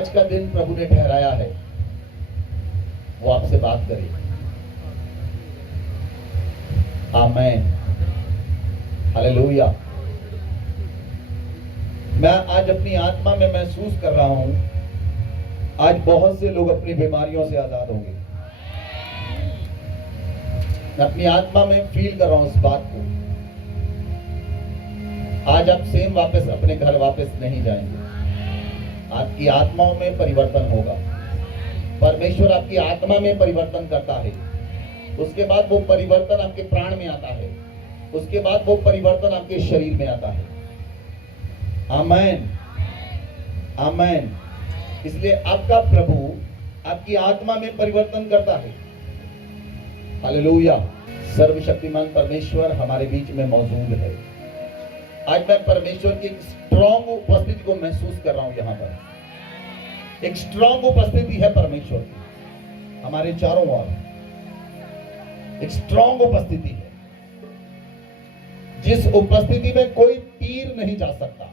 आज का दिन प्रभु ने ठहराया है, वो आपसे बात करे। आमीन, हालेलुया। मैं आज अपनी आत्मा में महसूस कर रहा हूं, आज बहुत से लोग अपनी बीमारियों से आजाद होंगे। मैं अपनी आत्मा में फील कर रहा हूं इस बात को। आज आप सेम वापस अपने घर वापस नहीं जाएंगे, आपकी आत्माओं में परिवर्तन होगा। परमेश्वर आपकी आत्मा में परिवर्तन करता है, उसके बाद वो परिवर्तन आपके प्राण में आता है, उसके बाद वो परिवर्तन आपके शरीर में आता है। आमीन, आमीन। इसलिए आपका प्रभु आपकी आत्मा में परिवर्तन करता है। हालेलुया। सर्वशक्तिमान परमेश्वर हमारे बीच में मौजूद है। आज मैं परमेश्वर की एक स्ट्रॉन्ग उपस्थिति को महसूस कर रहा हूं। यहां पर एक स्ट्रॉन्ग उपस्थिति है परमेश्वर की हमारे चारों ओर, एक स्ट्रॉन्ग उपस्थिति है, जिस उपस्थिति में कोई तीर नहीं जा सकता,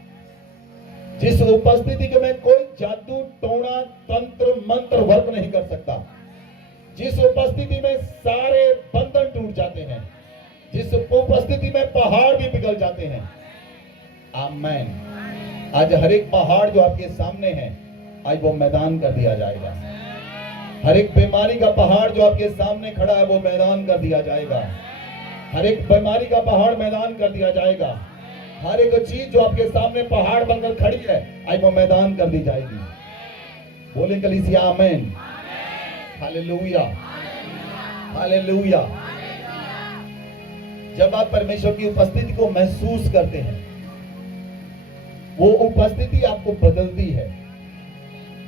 जिस उपस्थिति के में कोई जादू टोना तंत्र मंत्र वर्क नहीं कर सकता, जिस उपस्थिति में सारे बंधन टूट जाते हैं, जिस उपस्थिति में पहाड़ भी पिघल जाते हैं। आमीन। आज हर एक पहाड़ जो आपके सामने है, आज वो मैदान कर दिया जाएगा। हर एक बीमारी का पहाड़ जो आपके सामने खड़ा है, वो मैदान कर दिया जाएगा। हर एक बीमारी का पहाड़ मैदान कर दिया जाएगा। हर एक चीज जो आपके सामने पहाड़ बनकर खड़ी है, आज वो मैदान कर दी जाएगी। बोले कलीसिया आमीन, हालेलुया, हालेलुया। जब आप परमेश्वर की उपस्थिति को महसूस करते हैं, वो उपस्थिति आपको बदलती है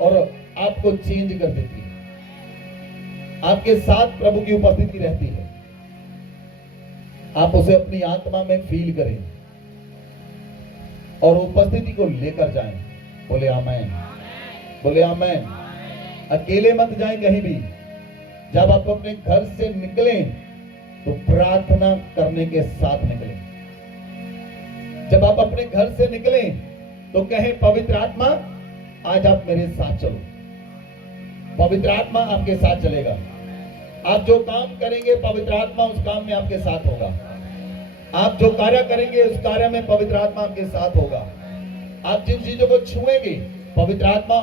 और आपको चेंज कर देती है। आपके साथ प्रभु की उपस्थिति रहती है, आप उसे अपनी आत्मा में फील करें और उपस्थिति को लेकर जाएं। बोले आमीन, बोले आमीन। अकेले मत जाएं कहीं भी। जब आप अपने घर से निकलें तो प्रार्थना करने के साथ निकलें। जब आप अपने घर से निकलें तो कहें, पवित्र आत्मा आज आप मेरे साथ चलो। पवित्र आत्मा आपके साथ चलेगा। आप जो काम करेंगे, पवित्र आत्मा उस काम में आपके साथ होगा। आप जो कार्य करेंगे, उस कार्य में पवित्र आत्मा आपके साथ होगा। आप जिन चीजों को छुएंगे, पवित्र आत्मा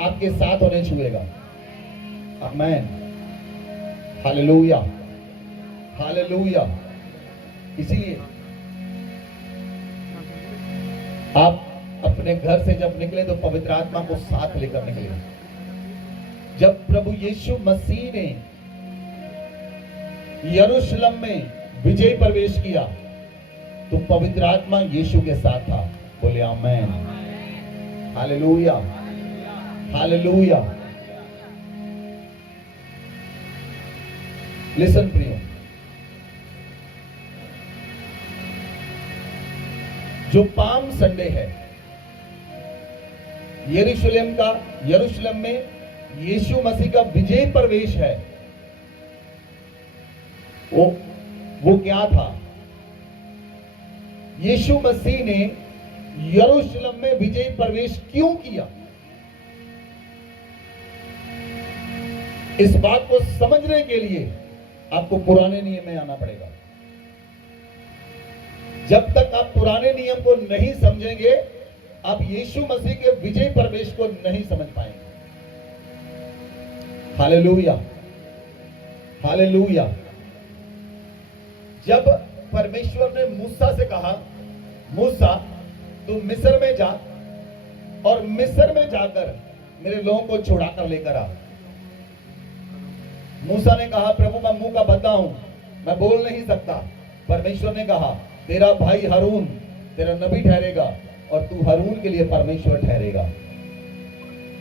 आपके साथ होने छुएगा। आमीन, हालेलुया, हालेलुया। इसीलिए आप अपने घर से जब निकले तो पवित्र आत्मा को साथ लेकर निकले। जब प्रभु यीशु मसीह ने यरूशलेम में विजय प्रवेश किया तो पवित्र आत्मा यीशु के साथ था। बोले आमीन, हालेलुया, हालेलुया। लिसन प्रियो, जो पाम संडे है, यरूशलेम में यीशु मसीह का विजय प्रवेश है, वो क्या था? यीशु मसीह ने यरूशलेम में विजय प्रवेश क्यों किया? इस बात को समझने के लिए आपको पुराने नियम में आना पड़ेगा। जब तक आप पुराने नियम को नहीं समझेंगे, आप यीशु मसीह के विजय प्रवेश को नहीं समझ पाएंगे। Hallelujah, hallelujah. जब परमेश्वर ने मूसा से कहा, मूसा तू मिस्र में जा और मिस्र में जाकर मेरे लोगों को छुड़ाकर लेकर आ। मूसा ने कहा, प्रभु मैं मुंह का बद्दा हूं, मैं बोल नहीं सकता। परमेश्वर ने कहा, तेरा भाई हारून तेरा नबी ठहरेगा और तू हारून के लिए परमेश्वर ठहरेगा।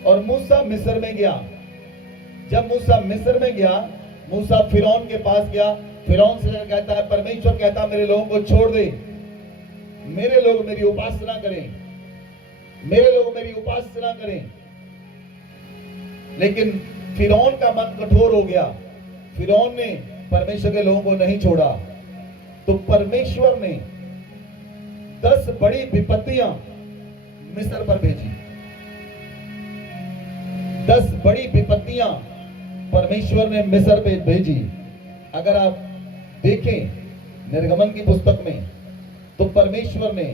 और मूसा मिस्र में गया। जब मूसा मिस्र में गया, मूसा फिरौन के पास गया। फिरौन से कहता है, परमेश्वर कहता मेरे लोगों को छोड़ दे, मेरे लोग मेरी उपासना करें, मेरे लोग मेरी उपासना करें। लेकिन फिरौन का मन कठोर हो गया। फिरौन ने परमेश्वर के लोगों को नहीं छोड़ा। तो परमेश्वर ने 10 बड़ी विपत्तियां मिस्र पर भेजी। 10 बड़ी विपत्तियां परमेश्वर ने मिस्र पे भेजी। अगर आप देखें निर्गमन की पुस्तक में, तो परमेश्वर ने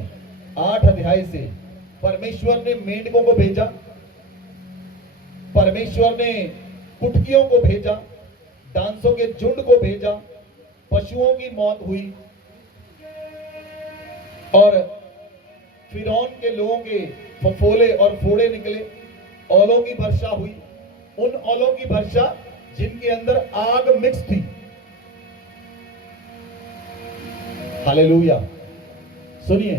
8 अध्याय से परमेश्वर ने मेंढकों को भेजा, परमेश्वर ने कुटकियों को भेजा, डांसों के झुंड को भेजा, पशुओं की मौत हुई और फिरौन के लोगों के फफोले और फोड़े निकले, औलों की वर्षा हुई। उन औलों की वर्षा जिनके अंदर आग मिक्स थी। हालेलुया। सुनिए,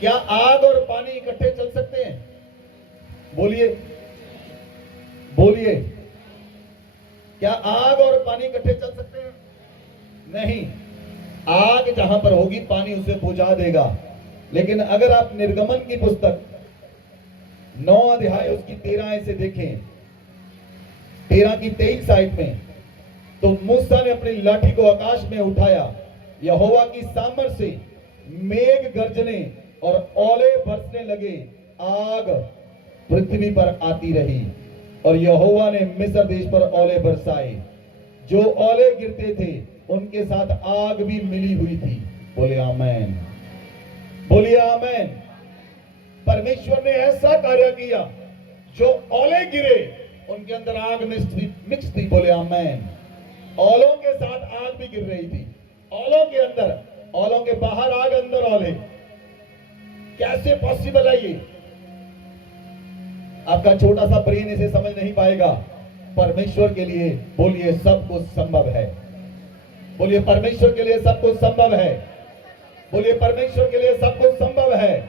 क्या आग और पानी इकट्ठे चल सकते हैं? बोलिए बोलिए, क्या आग और पानी इकट्ठे चल सकते हैं? नहीं। आग जहां पर होगी पानी उसे बुझा देगा। लेकिन अगर आप निर्गमन की पुस्तक 9 अध्याय उसकी 13 से देखें, 13 की 23 साइड में, तो मूसा ने अपनी लाठी को आकाश में उठाया, यहोवा की सामर्थ से मेघ गरजने और ओले बरसने लगे, आग पृथ्वी पर आती रही और यहोवा ने मिस्र देश पर ओले बरसाए। जो ओले गिरते थे उनके साथ आग भी मिली हुई थी। बोले आमेन, बोलिए आमेन। परमेश्वर ने ऐसा कार्य किया, जो ओले गिरे उनके अंदर आग मिक्स थी। बोले आमेन। औलों के साथ आग भी गिर रही थी, औलों के अंदर, औलों के बाहर आग, अंदर औले। कैसे पॉसिबल है ये? आपका छोटा सा ब्रेन इसे समझ नहीं पाएगा। परमेश्वर के लिए बोलिए सब कुछ संभव है। बोलिए परमेश्वर के लिए सब कुछ संभव है। बोलिए परमेश्वर के लिए सब कुछ संभव है।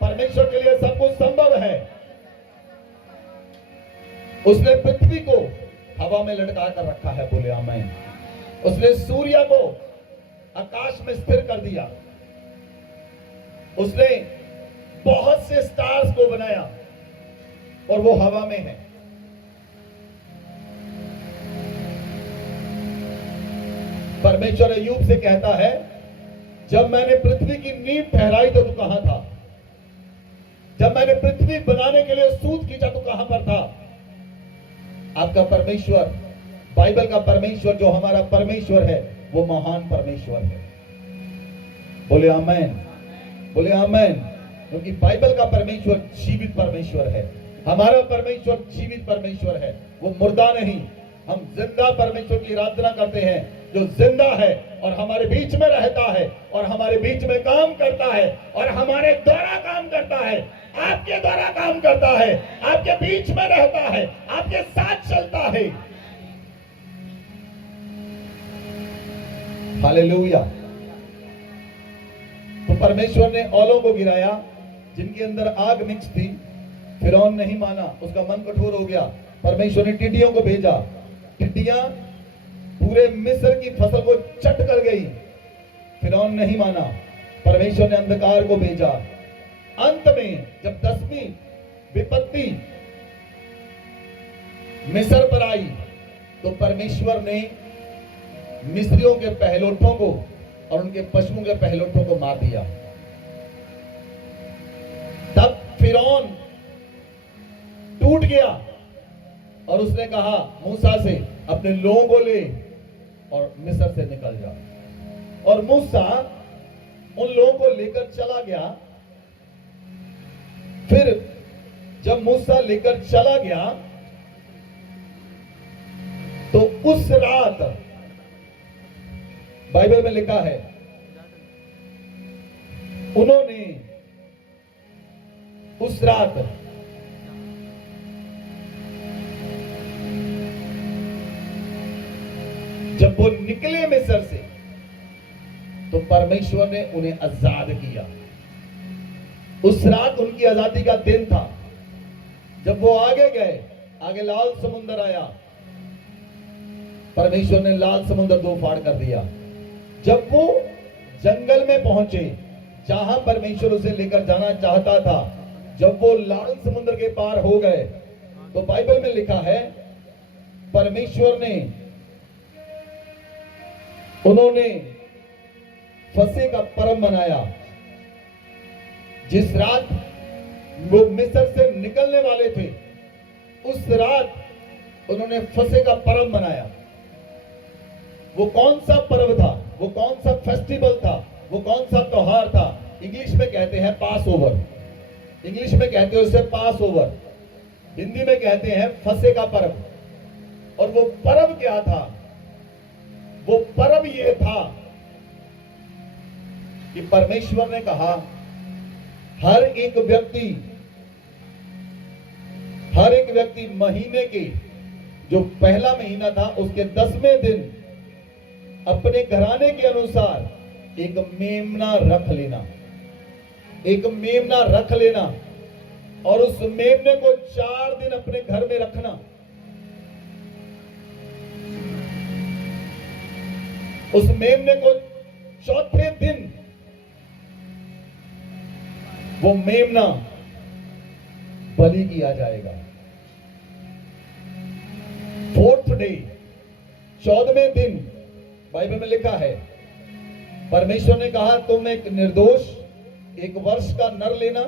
परमेश्वर के लिए सब कुछ संभव है। उसने पृथ्वी को हवा में लटका कर रखा है। बोले आमीन। उसने सूर्य को आकाश में स्थिर कर दिया। उसने बहुत से स्टार्स को बनाया और वो हवा में है। परमेश्वर अय्यूब से कहता है, जब मैंने पृथ्वी की नींव ठहराई तो तू कहां था? जब मैंने पृथ्वी बनाने के लिए सूत खींचा तो कहां पर था? आपका परमेश्वर, बाइबल का परमेश्वर, जो हमारा परमेश्वर है, वो महान परमेश्वर है। बोले आमेन, बोले आमेन। क्योंकि बाइबल का परमेश्वर जीवित परमेश्वर है। हमारा परमेश्वर जीवित परमेश्वर है, वो मुर्दा नहीं। हम जिंदा परमेश्वर की आराधना करते हैं, जो जिंदा है और हमारे बीच में रहता है और हमारे बीच में काम करता है और हमारे द्वारा काम करता है, आपके द्वारा काम करता है, आपके बीच में रहता है, आपके साथ चलता है। हालेलुया। तो परमेश्वर ने औलों को गिराया जिनके अंदर आग मिक्स थी। फिरौन नहीं माना, उसका मन कठोर हो गया। परमेश्वर ने टिड्डियों को भेजा। टिड्डियां पूरे मिस्र की फसल को चट कर गई। फिरौन नहीं माना, परमेश्वर ने अंधकार को भेजा। अंत में जब 10वीं विपत्ति मिस्र पर आई, तो परमेश्वर ने मिस्रियों के पहलोठों को और उनके पशुओं के पहलोठों को मार दिया। तब फिरौन टूट गया और उसने कहा मूसा से, अपने लोगों को ले और मिस्र से निकल जा। और मूसा उन लोगों को लेकर चला गया। फिर जब मूसा लेकर चला गया, तो उस रात बाइबल में लिखा है, उन्होंने उस रात जब वो निकले मिस्र से, तो परमेश्वर ने उन्हें आजाद किया। उस रात उनकी आजादी का दिन था। जब वो आगे गए, आगे लाल समुद्र आया, परमेश्वर ने लाल समुद्र दो फाड़ कर दिया। जब वो जंगल में पहुंचे जहां परमेश्वर उसे लेकर जाना चाहता था, जब वो लाल समुद्र के पार हो गए, तो बाइबल में लिखा है, परमेश्वर ने, उन्होंने फसह का पर्व मनाया। जिस रात वो मिस्र से निकलने वाले थे, उस रात उन्होंने फसह का पर्व मनाया। वो कौन सा पर्व था, वो कौन सा फेस्टिवल था, वो कौन सा त्योहार था? इंग्लिश में कहते हैं पास ओवर, इंग्लिश में कहते हैं उसे पास ओवर, हिंदी में कहते हैं फसह का पर्व। और वो पर्व क्या था? वो पर्व ये था कि परमेश्वर ने कहा हर एक व्यक्ति महीने के जो पहला महीना था उसके 10वें दिन अपने घराने के अनुसार एक मेमना रख लेना, एक मेमना रख लेना, और उस मेमने को 4 दिन अपने घर में रखना। उस मेमने को चौथे दिन वो मेमना बलि किया जाएगा। 4th डे, 14वें दिन, बाइबल में लिखा है परमेश्वर ने कहा तुम एक निर्दोष 1 वर्ष का नर लेना,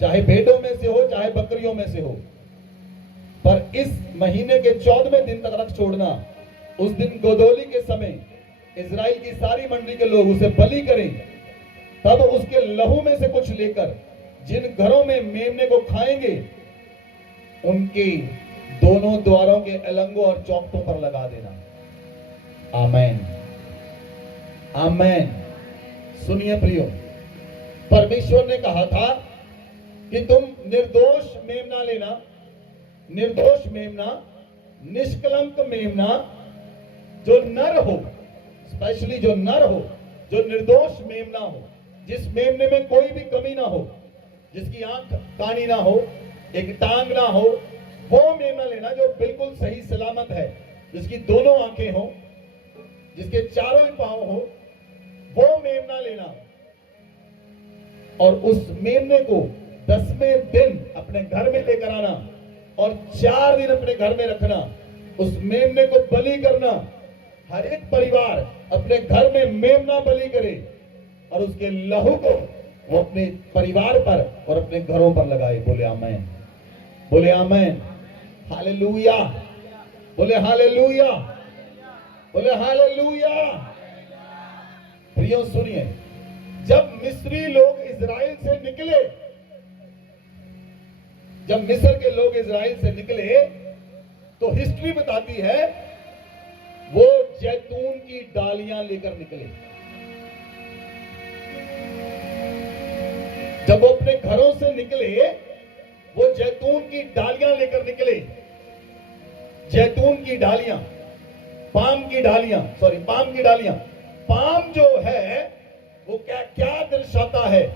चाहे भेड़ों में से हो चाहे बकरियों में से हो, पर इस महीने के 14वें दिन तक रख छोड़ना। उस दिन गोधूली के समय इजराइल की सारी मंडली के लोग उसे बलि करें, तब उसके लहू में से कुछ लेकर जिन घरों में मेमने को खाएंगे उनके दोनों द्वारों के अलंगों और चौखटों पर लगा देना। आमेन, आमेन। सुनिए प्रियो, परमेश्वर ने कहा था कि तुम निर्दोष मेमना लेना, निर्दोष मेमना, निष्कलंक मेमना, जो नर हो, स्पेशली जो नर हो, जो निर्दोष मेमना हो, जिस मेमने में कोई भी कमी ना हो, जिसकी आंख कानी ना हो, एक टांग ना हो, वो मेमना लेना जो बिल्कुल सही सलामत है, जिसकी दोनों आंखें हो, जिसके चारों ही पांव हो, वो मेमना लेना। और उस मेमने को 10वें दिन अपने घर में लेकर आना और 4 दिन अपने घर में रखना। उस मेमने को बलि करना। हर एक परिवार अपने घर में मेमना बलि करे और उसके लहू को वो अपने परिवार पर और अपने घरों पर लगाए। बोले आमेन, बोले आमेन, हालेलुया, बोले हालेलुया, बोले हालेलुया। प्रियो सुनिए, जब मिस्री लोग इजराइल से निकले, जब मिस्र के लोग इजराइल से निकले तो हिस्ट्री बताती है वो जैतून की डालियां लेकर निकले। जब वो अपने घरों से निकले वो जैतून की डालियां लेकर निकले। जैतून की डालियां, पाम की डालियां, सॉरी पाम की डालियां। पाम जो है वो क्या क्या दर्शाता है?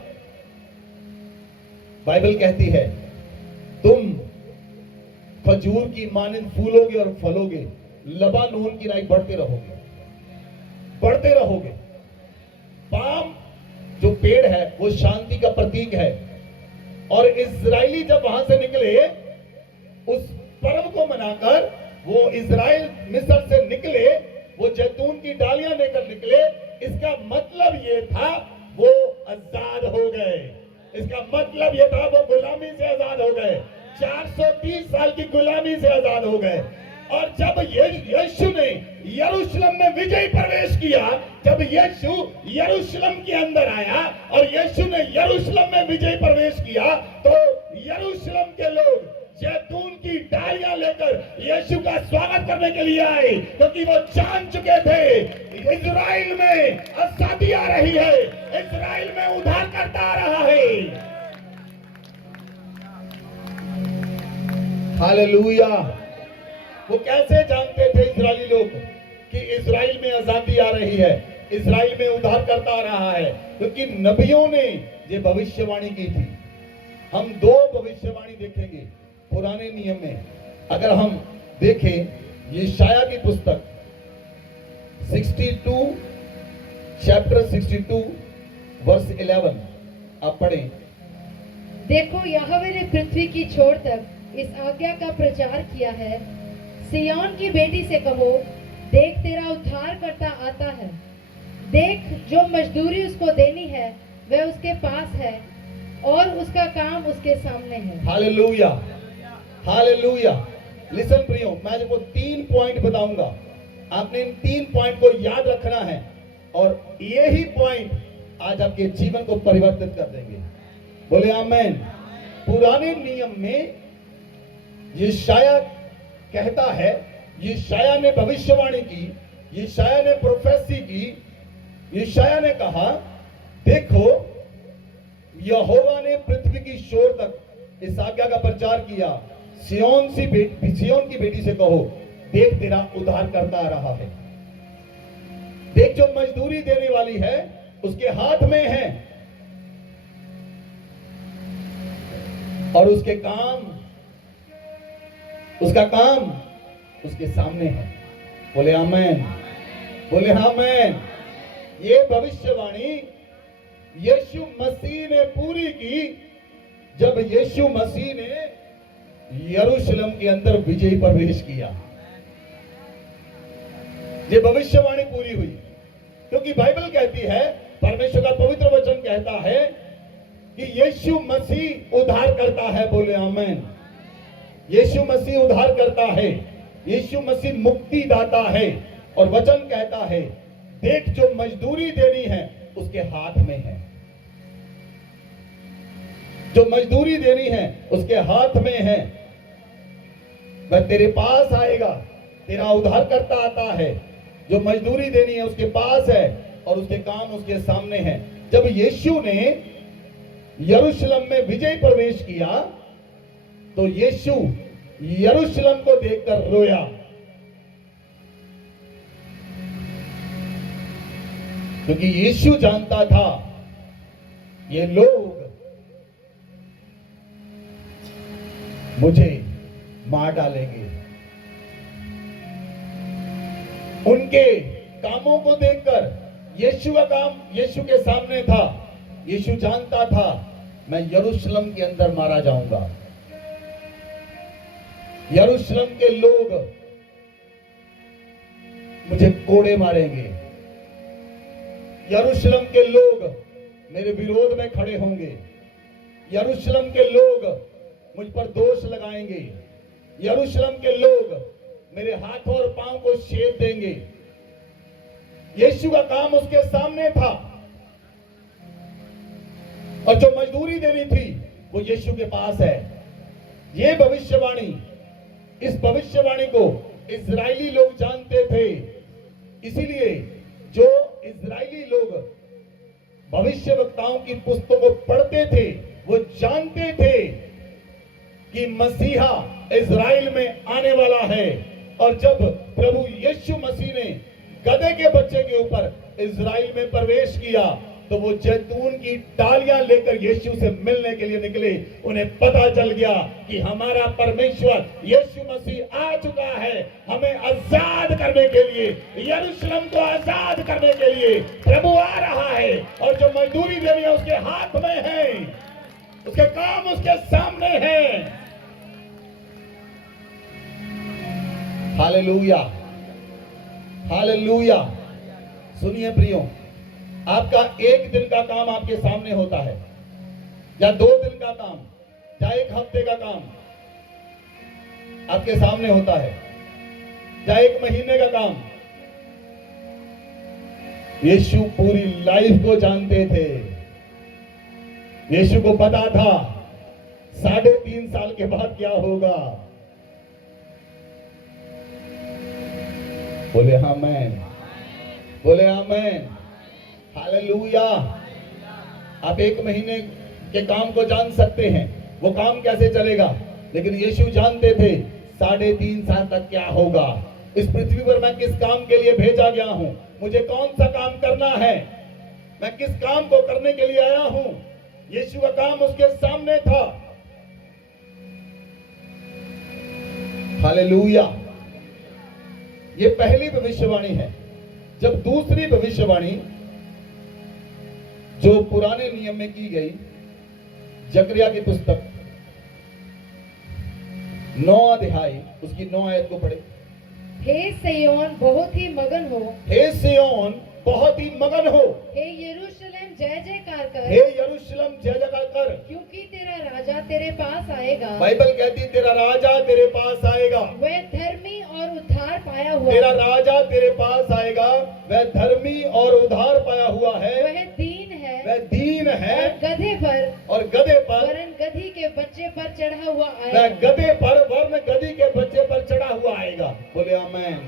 बाइबल कहती है तुम खजूर की मानिंद फूलोगे और फलोगे, लबानोन की राई बढ़ते रहोगे, बढ़ते रहोगे। पाम जो पेड़ है वो शांति का प्रतीक है। और इजरायली जब वहां से निकले उस पर्व को मनाकर, वो इजराइल मिस्र से निकले, वो जैतून की डालियां लेकर निकले। इसका मतलब ये था वो आजाद हो गए। इसका मतलब ये था वो गुलामी से आजाद हो गए, 430 साल की गुलामी से आजाद हो गए। और जब यीशु ने यरूशलेम में विजय प्रवेश किया, जब यीशु यरूशलेम के अंदर आया और यीशु ने यरूशलेम में विजय प्रवेश किया, तो यरूशलेम के लोग जैतून की डालियां लेकर यीशु का स्वागत करने के लिए आए, क्योंकि वो जान चुके थे इजराइल में आजादी आ रही है, इजराइल में उद्धार करता आ रहा है। हालेलुया। वो कैसे जानते थे इजरायली लोग कि इजराइल में आजादी आ रही है, इजराइल में उद्धार करता आ रहा है? क्योंकि नबियों ने ये भविष्यवाणी की थी। हम 2 भविष्यवाणी देखेंगे पुराने नियम में। अगर हम देखें यशायाह की पुस्तक 62 चैप्टर 62 वर्स 11, आप पढ़ें। देखो यहोवा ने पृथ्वी की छोर तक इस आज्ञा का प्रचार किया है, सिय्योन की बेटी से कहो, देख तेरा उद्धार करता आता है। देख जो मजदूरी उसको देनी है वह उसके पास है और उसका काम उसके सामने है। Hallelujah, hallelujah. लिसन प्रियो, मैं आपको 3 पॉइंट बताऊंगा, आपने इन 3 पॉइंट को याद रखना है और यही पॉइंट आज आपके जीवन को परिवर्तित कर देंगे। बोले आमेन। पुराने नियम में यशाया कहता है, यशाया ने भविष्यवाणी की, यशाया ने प्रोफेसी की, यशाया ने कहा देखो यहोवा ने पृथ्वी की शोर तक इस आज्ञा का प्रचार किया, सिय्योन की बेटी से कहो देख तेरा उद्धार करता आ रहा है। देख जो मजदूरी देने वाली है उसके हाथ में है और उसका काम उसके सामने है। बोले आमेन, बोले आमेन। ये भविष्यवाणी यीशु मसीह ने पूरी की जब यीशु मसीह ने यरूशलेम के अंदर विजयी प्रवेश किया। ये भविष्यवाणी पूरी हुई क्योंकि बाइबल कहती है, परमेश्वर का पवित्र वचन कहता है कि यीशु मसीह उद्धार करता है। बोले आमेन। यीशु मसीह उद्धार करता है, यीशु मसीह मुक्ति दाता है और वचन कहता है देख जो मजदूरी देनी है उसके हाथ में है, जो मजदूरी देनी है उसके हाथ में है। वह तेरे पास आएगा, तेरा उद्धार करता आता है, जो मजदूरी देनी है उसके पास है और उसके काम उसके सामने है। जब यीशु ने यरूशलेम में विजय प्रवेश किया तो यीशु यरूशलेम को देखकर रोया। क्योंकि यीशु जानता था ये लोग मुझे मार डालेंगे। उनके कामों को देखकर यीशु का काम यीशु के सामने था। यीशु जानता था मैं यरूशलेम के अंदर मारा जाऊंगा, यरूशलेम के लोग मुझे कोड़े मारेंगे, यरूशलेम के लोग मेरे विरोध में खड़े होंगे, यरूशलेम के लोग मुझ पर दोष लगाएंगे, यरूशलेम के लोग मेरे हाथों और पांव को छेद देंगे। यीशु का काम उसके सामने था और जो मजदूरी देनी थी वो यीशु के पास है। ये भविष्यवाणी, इस भविष्यवाणी को इजरायली लोग जानते थे, इसीलिए जो इजरायली लोग भविष्यवक्ताओं की पुस्तकों को पढ़ते थे वो जानते थे कि मसीहा इजराइल में आने वाला है। और जब प्रभु यीशु मसीह ने गधे के बच्चे के ऊपर इजराइल में प्रवेश किया तो वो जैतून की डालियां लेकर यीशु से मिलने के लिए निकले। उन्हें पता चल गया कि हमारा परमेश्वर यीशु मसीह आ चुका है, हमें आजाद करने के लिए, यरूशलेम को आजाद करने के लिए प्रभु आ रहा है। और जो मजदूरी देनी है उसके हाथ में है, उसके काम उसके सामने है। Hallelujah, hallelujah. सुनिए प्रियो, आपका एक दिन का काम आपके सामने होता है, या 2 दिन का काम, या 1 हफ्ते का काम आपके सामने होता है, या 1 महीने का काम। यीशु पूरी लाइफ को जानते थे। यीशु को पता था 3.5 साल के बाद क्या होगा। बोले आमेन, बोले आमेन, हालेलुया। आप 1 महीने के काम को जान सकते हैं, वो काम कैसे चलेगा, लेकिन यीशु जानते थे 3.5 साल तक क्या होगा। इस पृथ्वी पर मैं किस काम के लिए भेजा गया हूं, मुझे कौन सा काम करना है, मैं किस काम को करने के लिए आया हूं। यीशु का काम उसके सामने था। हालेलुया। ये पहली भविष्यवाणी है। जब दूसरी भविष्यवाणी जो पुराने नियम में की गई, जकरिया की पुस्तक 9 अध्याय उसकी 9 आयत को पढ़े। हे सिय्योन बहुत ही मगन हो, हे सिय्योन बहुत ही मगन हो, हे यरूशलेम जय जयकार कर, हे यरूशलेम जय जयकार कर, क्योंकि तेरा राजा तेरे पास आएगा, बाइबल कहती है तेरा राजा तेरे पास आएगा, वह धर्मी और उद्धार पाया हुआ तेरा है। राजा तेरे पास आएगा, वह धर्मी और उद्धार पाया हुआ है, वह दीन है वह दीन है और गधे पर, और गधे पर, वरन गधी के बच्चे पर चढ़ा हुआ वह आएगा। गधे पर वर्ण गधी के बच्चे पर चढ़ा हुआ आएगा। बोले आमेन।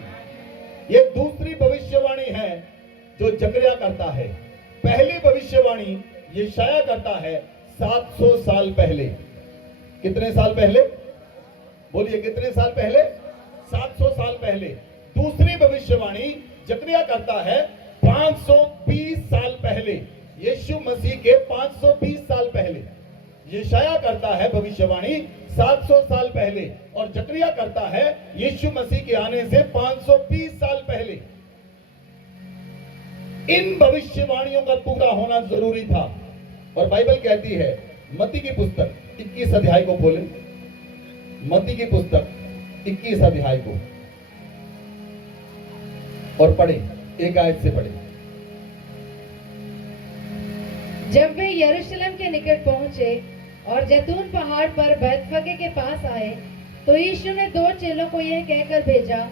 ये दूसरी भविष्यवाणी है जो जकरिया करता है। पहली भविष्यवाणी यशायाह करता है 700 साल पहले। कितने साल पहले? बोलिए कितने साल पहले? 700 साल पहले। दूसरी भविष्यवाणी जकरिया करता है 520 साल पहले, यीशु मसीह के 520 साल पहले। यशायाह करता है भविष्यवाणी 700 साल पहले और जकरिया करता है यीशु मसीह के आने से 520 साल पहले। इन भविष्यवाणियों का पूरा होना जरूरी था। और बाइबल कहती है, मत्ती की पुस्तक 21 अध्याय को खोलें, मत्ती की पुस्तक 21 अध्याय को और पढ़े, एक आयत से पढ़े। जब वे यरूशलेम के निकट पहुंचे और जैतून पहाड़ पर बैतफगे के पास आए, तो यीशु ने 2 चेलों को यह कहकर भेजा,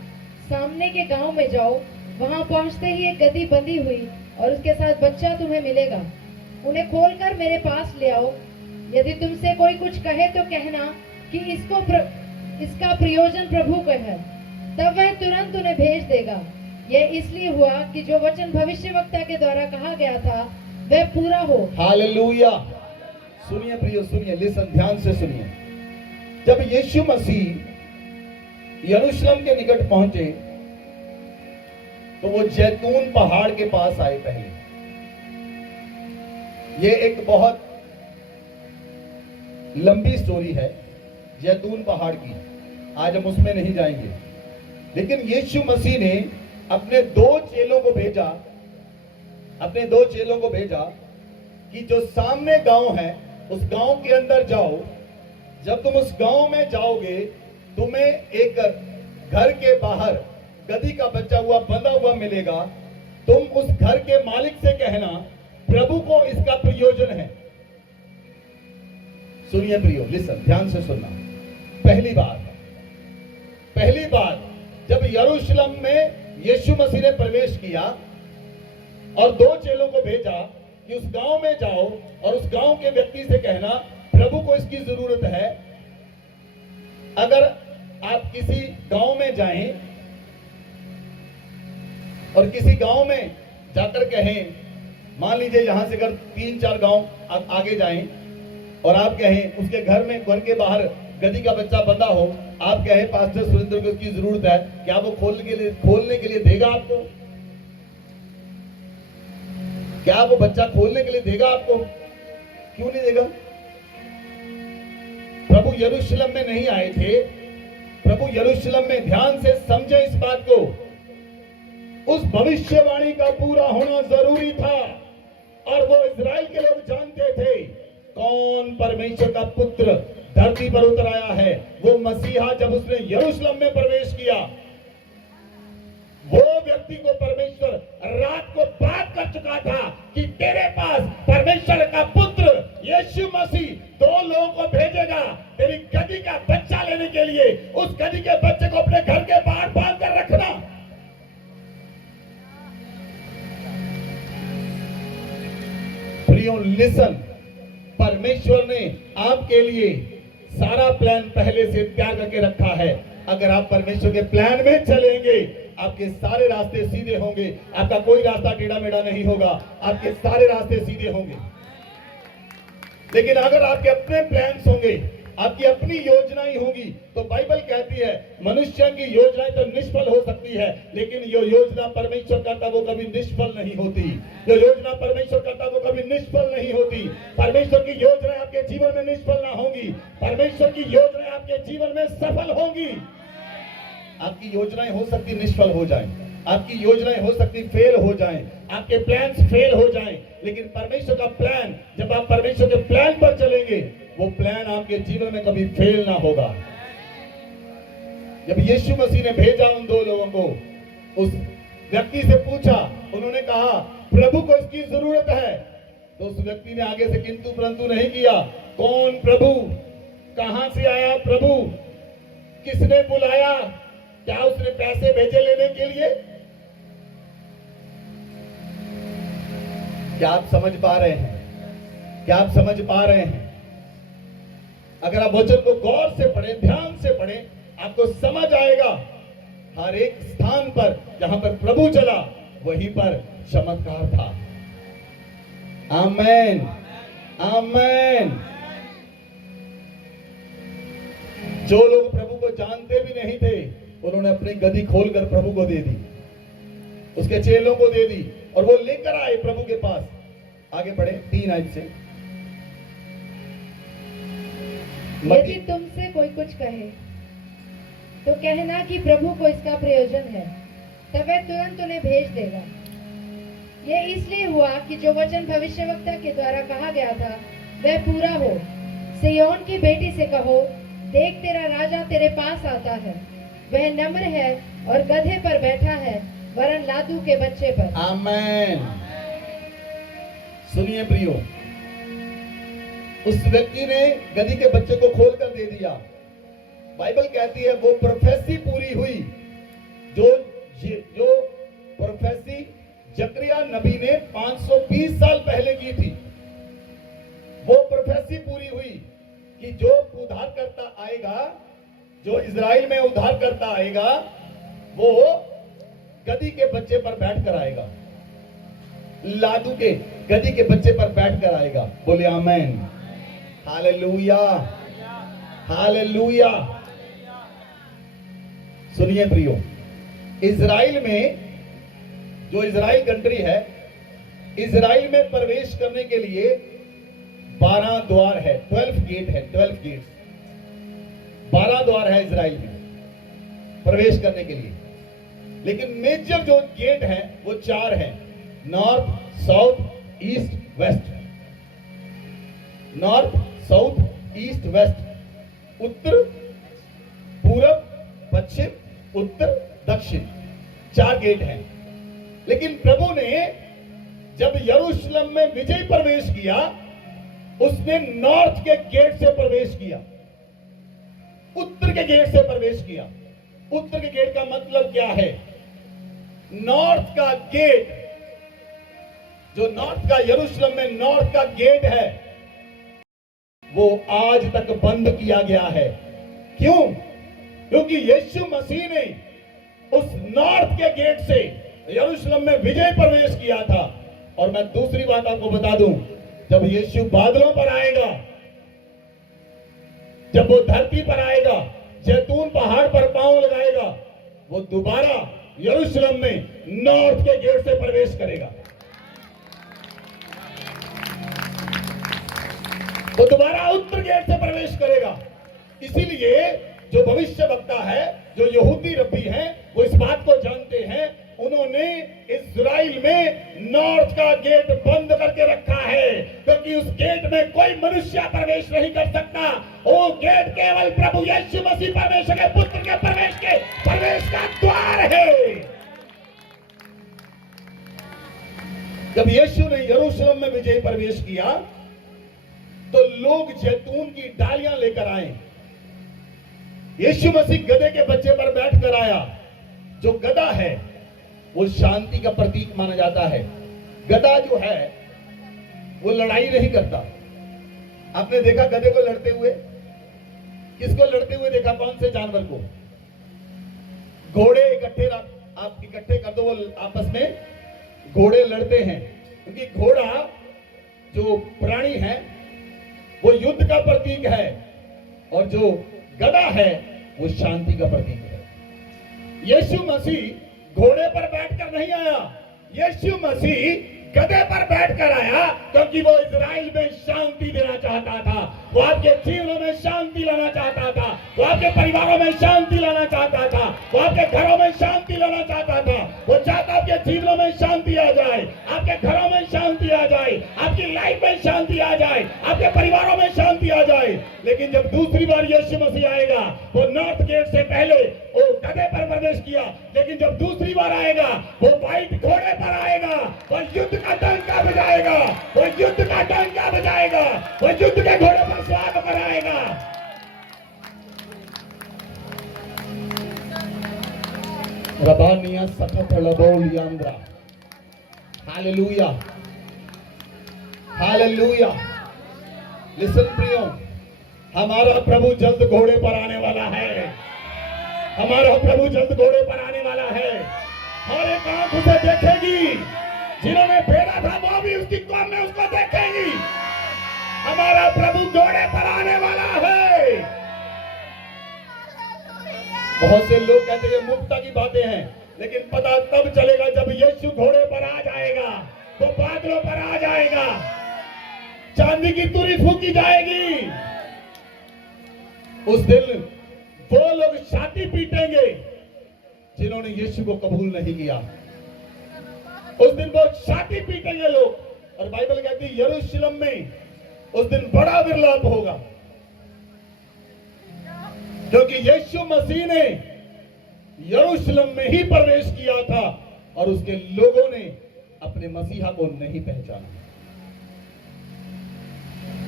सामने के गांव में जाओ, वहां पहुंचते ही एक गदही बंधी हुई और उसके साथ बच्चा तुम्हें मिलेगा, उन्हें खोलकर मेरे पास ले आओ। यदि तुमसे कोई कुछ कहे तो कहना कि इसका प्रयोजन प्रभु का है, तब वह तुरंत उन्हें भेज देगा। यह इसलिए हुआ कि जो वचन भविष्यवक्ता के द्वारा कहा गया था वह पूरा हो। हालेलुया। सुनिए प्रियो, सुनिए, लिसन, ध्यान से सुनिए। जब यीशु मसीह यरूशलेम के निकट पहुंचे तो वो जैतून पहाड़ के पास आए। पहले ये एक बहुत लंबी स्टोरी है जैतून पहाड़ की, आज हम उसमें नहीं जाएंगे। लेकिन यीशु मसीह ने अपने 2 चेलों को भेजा, अपने 2 चेलों को भेजा कि जो सामने गांव है उस गांव के अंदर जाओ। जब तुम उस गांव में जाओगे, तुम्हें एक घर के बाहर गधी का बच्चा हुआ बंधा हुआ मिलेगा। तुम उस घर के मालिक से कहना प्रभु को इसका प्रयोजन है। सुनिए प्रियो, लिसन, ध्यान से सुनना। पहली बात जब यरूशलेम में यीशु मसीह ने प्रवेश किया और 2 चेलों को भेजा कि उस गांव में जाओ और उस गांव के व्यक्ति से कहना प्रभु को इसकी जरूरत है। अगर आप किसी गांव में जाएं और किसी गांव में जाकर कहें, मान लीजिए यहां से अगर 3-4 गांव आगे जाएं और आप कहें उसके घर के बाहर गधी का बच्चा बंधा हो, आप कहें पास्टर सुरेंद्र को इसकी जरूरत है, क्या वो खोलने के लिए देगा आपको? क्या वो बच्चा खोलने के लिए देगा आपको? क्यों नहीं देगा? प्रभु यरूशलेम में नहीं आए थे। प्रभु यरूशलेम में, ध्यान से समझे इस बात को, उस भविष्यवाणी का पूरा होना जरूरी था। और वो इजराइल के लोग जानते थे कौन परमेश्वर का पुत्र धरती पर उतर आया है। वो मसीहा जब उसने यरूशलेम में प्रवेश किया, वो व्यक्ति को परमेश्वर रात को बात कर चुका था कि तेरे पास परमेश्वर का पुत्र यीशु मसीह 2 लोगों को भेजेगा तेरी गधी का बच्चा लेने के लिए। उस गधी के बच्चे को अपने घर के बाहर बांध कर रखना। प्रियो लिसन, परमेश्वर ने आपके लिए सारा प्लान पहले से तैयार करके रखा है। अगर आप परमेश्वर के प्लान में चलेंगे, आपके सारे रास्ते सीधे होंगे। आपका कोई रास्ता टेढ़ा मेढ़ा नहीं होगा, आपके सारे रास्ते सीधे होंगे। लेकिन अगर आपके अपने प्लान्स होंगे, आपकी अपनी योजनाएं होंगी, तो बाइबल कहती है मनुष्य की योजनाएं तो निष्फल हो सकती है, लेकिन जो योजना परमेश्वर करता वो कभी निष्फल नहीं होती। जो योजना परमेश्वर करता वो कभी निष्फल नहीं होती। परमेश्वर की योजनाएं आपके जीवन में निष्फल ना होंगी, परमेश्वर की योजनाएं आपके जीवन में सफल होंगी। आपकी योजनाएं हो सकती निष्फल हो जाएं, आपकी योजनाएं हो सकती फेल हो जाएं, आपके प्लान्स फेल हो जाएं, लेकिन परमेश्वर का प्लान, जब आप परमेश्वर के प्लान पर चलेंगे, वो प्लान आपके जीवन में कभी फेल ना होगा। जब यीशु मसीह ने भेजा उन 2 लोगों को, उस व्यक्ति से पूछा, उन्होंने कहा प्रभु को इसकी जरूरत है, तो उस व्यक्ति ने आगे से किंतु परंतु नहीं किया। कौन प्रभु? कहां से आया प्रभु, किसने बुलाया, क्या उसने पैसे भेजे लेने के लिए? क्या आप समझ पा रहे हैं? क्या आप समझ पा रहे हैं? अगर आप वचन को गौर से पढ़ें, ध्यान से पढ़ें, आपको समझ आएगा हर एक स्थान पर जहां पर प्रभु चला वहीं पर चमत्कार था। आमेन, आमेन। जो लोग प्रभु को जानते भी नहीं थे उन्होंने अपनी गदी खोलकर प्रभु को दे दी, उसके चेलों को दे दी और वो लेकर आए प्रभु के पास। आगे बढ़े 3 आयत से। यदि तुमसे कोई कुछ कहे तो कहना कि प्रभु को इसका प्रयोजन है, तब वह तुरंत उन्हें भेज देगा। यह इसलिए हुआ कि जो वचन भविष्यवक्ता के द्वारा कहा गया था वह पूरा हो। सिय्योन की बेटी से कहो, देख तेरा राजा तेरे पास आता है, वह नम्र है और गधे पर बैठा है, वरन लादू के बच्चे पर। आमेन। सुनिए प्रियो, उस व्यक्ति ने गधी के बच्चे को खोलकर दे दिया। बाइबल कहती है वो प्रोफेसी पूरी हुई जो प्रोफेसी जकरिया नबी ने 520 साल पहले की थी। वो प्रोफेसी पूरी हुई कि जो उद्धार करता आएगा, जो इजराइल में उद्धार करता आएगा, वो गधी के बच्चे पर बैठकर आएगा, लादू के गधी के बच्चे पर बैठकर आएगा। बोले आमेन, हालेलुया, हालेलुया। सुनिए प्रियो, इजराइल में, जो इजराइल कंट्री है, इजराइल में प्रवेश करने के लिए 12 द्वार है, 12 गेट है, 12 गेट्स, 12 द्वार है इजराइल में प्रवेश करने के लिए। लेकिन मेजर जो गेट है वो 4 है, north, south, east, west. North, south, east, west, उत्तर, पूरब, पश्चिम, उत्तर, दक्षिण, 4 गेट हैं। लेकिन प्रभु ने जब यरूशलेम में विजय प्रवेश किया, उसने नॉर्थ के गेट से प्रवेश किया, उत्तर के गेट से प्रवेश किया। उत्तर के गेट का मतलब क्या है? नॉर्थ का गेट, जो नॉर्थ का, यरूशलेम में नॉर्थ का गेट है, वो आज तक बंद किया गया है। क्यों? क्योंकि यीशु मसीह ने उस नॉर्थ के गेट से यरूशलेम में विजय प्रवेश किया था। और मैं दूसरी बात आपको बता दूं, जब यीशु बादलों पर आएगा, जब वो धरती पर आएगा, जैतून पहाड़ पर पांव लगाएगा, वो दोबारा यरूशलेम में नॉर्थ के गेट से प्रवेश करेगा। वो दोबारा उत्तर गेट से प्रवेश करेगा। इसीलिए जो भविष्य वक्ता है, जो यहूदी रब्बी हैं, वो इस बात को जानते हैं। उन्होंने इस्राएल में नॉर्थ का गेट बंद करके रखा है, क्योंकि उस गेट में कोई मनुष्य प्रवेश नहीं कर सकता। वो गेट केवल प्रभु यीशु मसीह परमेश्वर के पुत्र के प्रवेश का द्वार है। जब यीशु ने यरूशलेम में विजय प्रवेश किया, तो लोग जैतून की डालियां लेकर आए। यीशु मसीह गधे के बच्चे पर बैठकर आया। जो गधा है वो शांति का प्रतीक माना जाता है। गधा जो है वो लड़ाई नहीं करता। आपने देखा गधे को लड़ते हुए? किसको लड़ते हुए देखा? कौन से जानवर को? घोड़े आप इकट्ठे कर दो, वो आपस में घोड़े लड़ते हैं, क्योंकि घोड़ा जो प्राणी है वो युद्ध का प्रतीक है, और जो गधा है वो शांति का प्रतीक है। यीशु मसीह घोड़े पर बैठकर नहीं आया, यीशु मसीह गधे पर बैठकर आया, क्योंकि वो इजराइल में शांति देना चाहता था। वो आपके जीवनों में शांति लाना चाहता था, वो आपके परिवारों में शांति लाना चाहता था, वो आपके घरों में शांति लाना चाहता था। वो चाहता आपके जीवनों में शांति आ जाए, आपके घरों में शांति आ जाए, आपकी लाइफ में शांति आ जाए, आपके परिवारों में शांति आ जाए। लेकिन जब दूसरी बार यीशु मसीह आएगा, वो नॉर्थ गेट से पहले वो गधे पर प्रवेश किया, लेकिन जब दूसरी बार आएगा वो व्हाइट घोड़े पर आएगा। वो युद्ध का डंका बजाएगा, वो युद्ध का डंका बजाएगा, वो युद्ध के घोड़े पर सवार होकर आएगा। रबानिया सखत लबोलियांद्रा। Hallelujah, hallelujah. लिसन प्रियो, हमारा प्रभु जल्द घोड़े पर आने वाला है। हमारा प्रभु जल्द घोड़े पर आने वाला है। हर एक आंख उसे देखेगी, जिन्होंने फेरा था वो भी उसकी कौम में उसको देखेंगी। हमारा प्रभु घोड़े पर आने वाला है। बहुत से लोग कहते हैं मुक्ता की बातें हैं, लेकिन पता तब चलेगा जब यीशु घोड़े पर आ जाएगा, वो बादलों पर आ जाएगा, चांदी की तुरी फूकी जाएगी। उस दिन वो लोग छाती पीटेंगे जिन्होंने यीशु को कबूल नहीं किया। उस दिन वो छाती पीटेंगे लोग। और बाइबल कहती है यरूशलेम में उस दिन बड़ा विलाप होगा, क्योंकि यीशु मसीह ने यरूशलेम में ही प्रवेश किया था और उसके लोगों ने अपने मसीहा को नहीं पहचाना।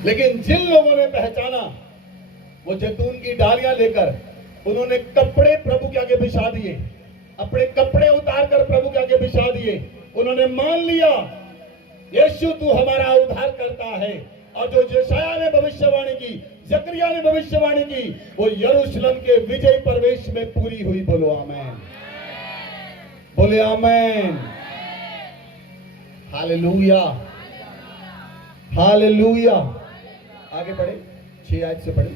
लेकिन जिन लोगों ने पहचाना, वो जैतून की डालियां लेकर उन्होंने कपड़े प्रभु के आगे बिछा दिए, अपने कपड़े उतार कर प्रभु के आगे बिछा दिए। उन्होंने मान लिया यीशु तू हमारा उद्धार करता है। और जो यशायाह ने भविष्यवाणी की, जकरिया ने भविष्यवाणी की, वो यरूशलेम के विजय प्रवेश में पूरी हुई। बोलो आमेन, बोले आमेन। Hallelujah, hallelujah. आगे पढ़े, 6 आयत से पढ़े।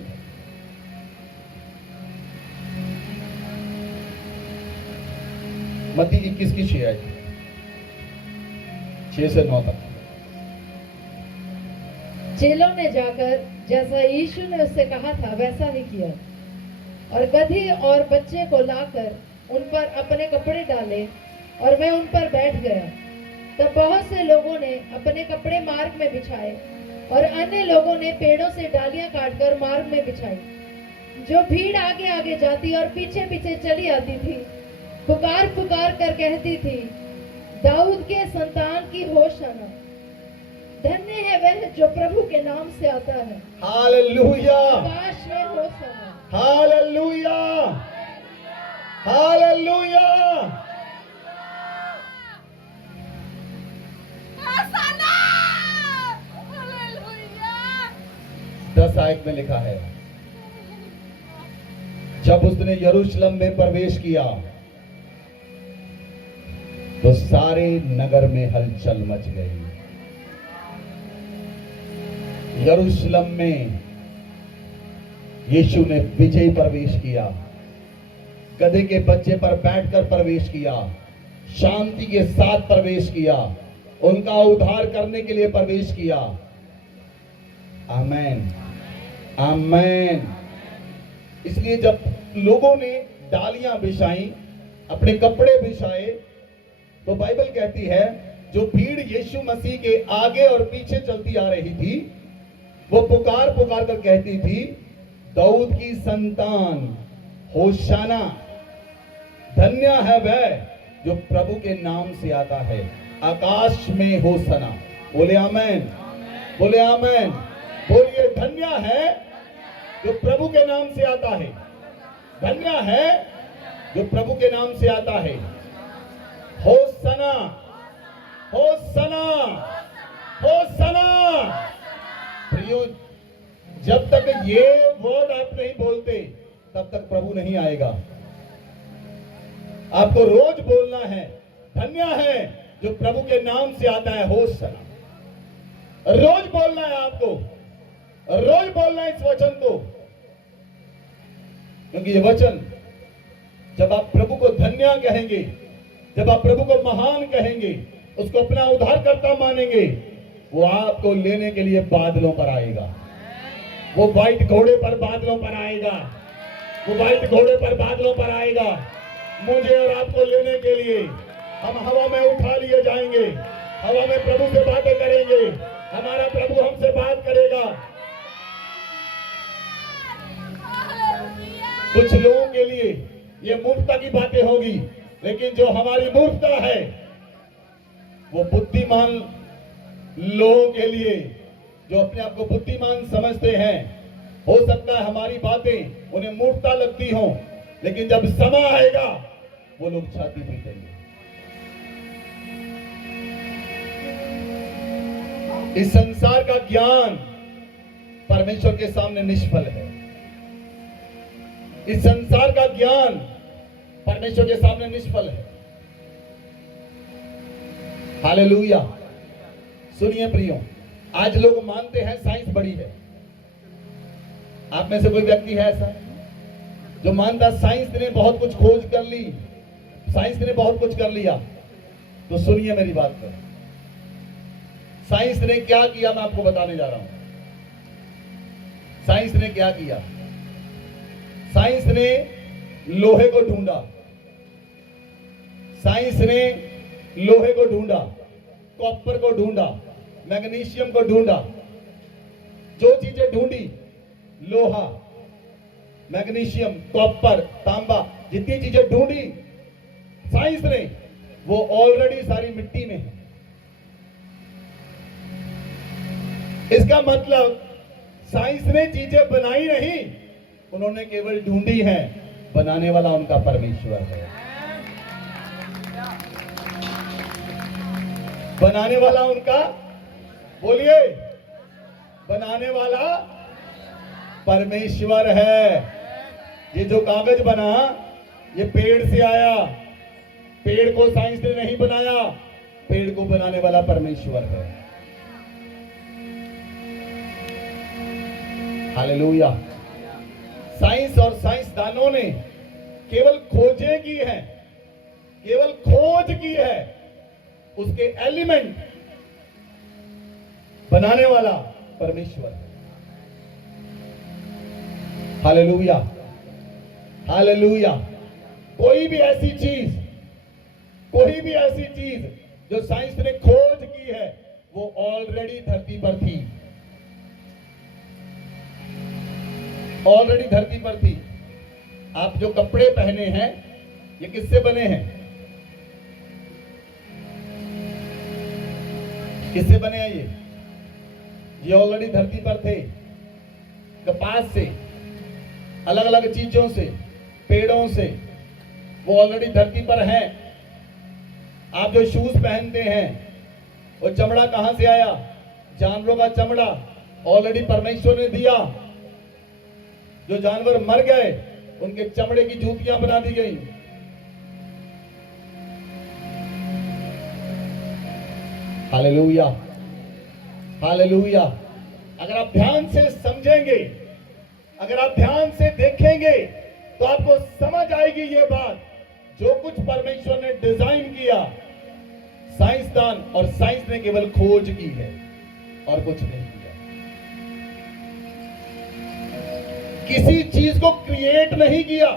मत्ती 21 की 6 आयत, 6 से 9 तक। चेलों ने जाकर जैसा यीशु ने उससे कहा था वैसा ही किया, और गधी और बच्चे को लाकर उन पर अपने कपड़े डाले और वह उन पर बैठ गया। तब बहुत से लोगों ने अपने कपड़े मार्ग में बिछाए और अन्य लोगों ने पेड़ों से डालियां काटकर मार्ग में बिछाई। जो भीड़ आगे आगे जाती और पीछे पीछे चली आती थी, पुकार पुकार कर कहती थी, दाऊद के संतान की होशाना, धन्य है वह जो प्रभु के नाम से आता है। हालेलुया, आकाश में होशाना। Hallelujah, hallelujah. 10 आयत में लिखा है, जब उसने यरूशलेम में प्रवेश किया तो सारे नगर में हलचल मच गई। यरूशलेम में यीशु ने विजय प्रवेश किया, गधे के बच्चे पर बैठकर प्रवेश किया, शांति के साथ प्रवेश किया, उनका उद्धार करने के लिए प्रवेश किया। आमेन, आमेन। इसलिए जब लोगों ने डालियां बिछाई, अपने कपड़े बिछाए, तो बाइबल कहती है जो भीड़ यीशु मसीह के आगे और पीछे चलती आ रही थी, वो पुकार पुकार कर कहती थी, दाऊद की संतान होशाना, धन्य है वह जो प्रभु के नाम से आता है, आकाश में होशाना। बोले आमेन, बोले आमेन। बोलिए, धन्य है जो प्रभु के नाम से आता है, धन्य है जो प्रभु के नाम से आता है। होशाना, होशाना, होशाना। प्रियो, जब तक ये वर्ड आप नहीं बोलते तब तक प्रभु नहीं आएगा। आपको रोज बोलना है, धन्य है जो प्रभु के नाम से आता है, होशाना। रोज बोलना है आपको, रोज बोलना है इस वचन को, क्योंकि ये वचन जब आप प्रभु को धन्य कहेंगे, जब आप प्रभु को महान कहेंगे, उसको अपना उद्धारकर्ता मानेंगे, वो आपको लेने के लिए बादलों पर आएगा। वो व्हाइट घोड़े पर बादलों पर आएगा, वो व्हाइट घोड़े पर बादलों पर आएगा, मुझे और आपको लेने के लिए। हम हवा में उठा लिए जाएंगे, हवा में प्रभु से बातें करेंगे, हमारा प्रभु हमसे बात करेगा। कुछ लोगों के लिए ये मूर्खता की बातें होगी, लेकिन जो हमारी मूर्खता है वो बुद्धिमान लोगों के लिए, जो अपने आप को बुद्धिमान समझते हैं, हो सकता है हमारी बातें उन्हें मूर्खता लगती हो, लेकिन जब समय आएगा वो लोग छाती पीटेंगे। इस संसार का ज्ञान परमेश्वर के सामने निष्फल है। इस संसार का ज्ञान परमेश्वर के सामने निष्फल है। हालेलुया। सुनिए प्रियो, आज लोग मानते हैं साइंस बड़ी है। आप में से कोई व्यक्ति है ऐसा जो मानता साइंस ने बहुत कुछ खोज कर ली, साइंस ने बहुत कुछ कर लिया? तो सुनिए मेरी बात को। साइंस ने क्या किया मैं आपको बताने जा रहा हूं। साइंस ने क्या किया? साइंस ने लोहे को ढूंढा, साइंस ने लोहे को ढूंढा, कॉपर को ढूंढा, मैग्नीशियम को ढूंढा। जो चीजें ढूंढी, लोहा, मैग्नीशियम, कॉपर, तांबा, जितनी चीजें ढूंढी साइंस ने, वो ऑलरेडी सारी मिट्टी में है। इसका मतलब साइंस ने चीजें बनाई नहीं, उन्होंने केवल ढूंढी है। बनाने वाला उनका परमेश्वर है। बनाने वाला उनका, बोलिए, बनाने वाला परमेश्वर है। ये जो कागज बना, ये पेड़ से आया। पेड़ को साइंस ने नहीं बनाया, पेड़ को बनाने वाला परमेश्वर है। हालेलुया। साइंस और साइंसदानों ने केवल खोजें की है, केवल खोज की है। उसके एलिमेंट बनाने वाला परमेश्वर है। Hallelujah, hallelujah. कोई भी ऐसी चीज, कोई भी ऐसी चीज जो साइंस ने खोज की है, वो ऑलरेडी धरती पर थी, ऑलरेडी धरती पर थी। आप जो कपड़े पहने हैं, ये किससे बने हैं? किससे बने हैं ये ऑलरेडी धरती पर थे। कपास से, अलग अलग चीजों से, पेड़ों से, वो ऑलरेडी धरती पर हैं। आप जो शूज पहनते हैं, वो चमड़ा कहां से आया? जानवरों का चमड़ा ऑलरेडी परमेश्वर ने दिया। जो जानवर मर गए, उनके चमड़े की जूतियां बना दी गई। Hallelujah, hallelujah. अगर आप ध्यान से समझेंगे, अगर आप ध्यान से देखेंगे, तो आपको समझ आएगी ये बात। जो कुछ परमेश्वर ने डिजाइन किया, साइंसदान और साइंस ने केवल खोज की है और कुछ नहीं किया। किसी चीज को क्रिएट नहीं किया,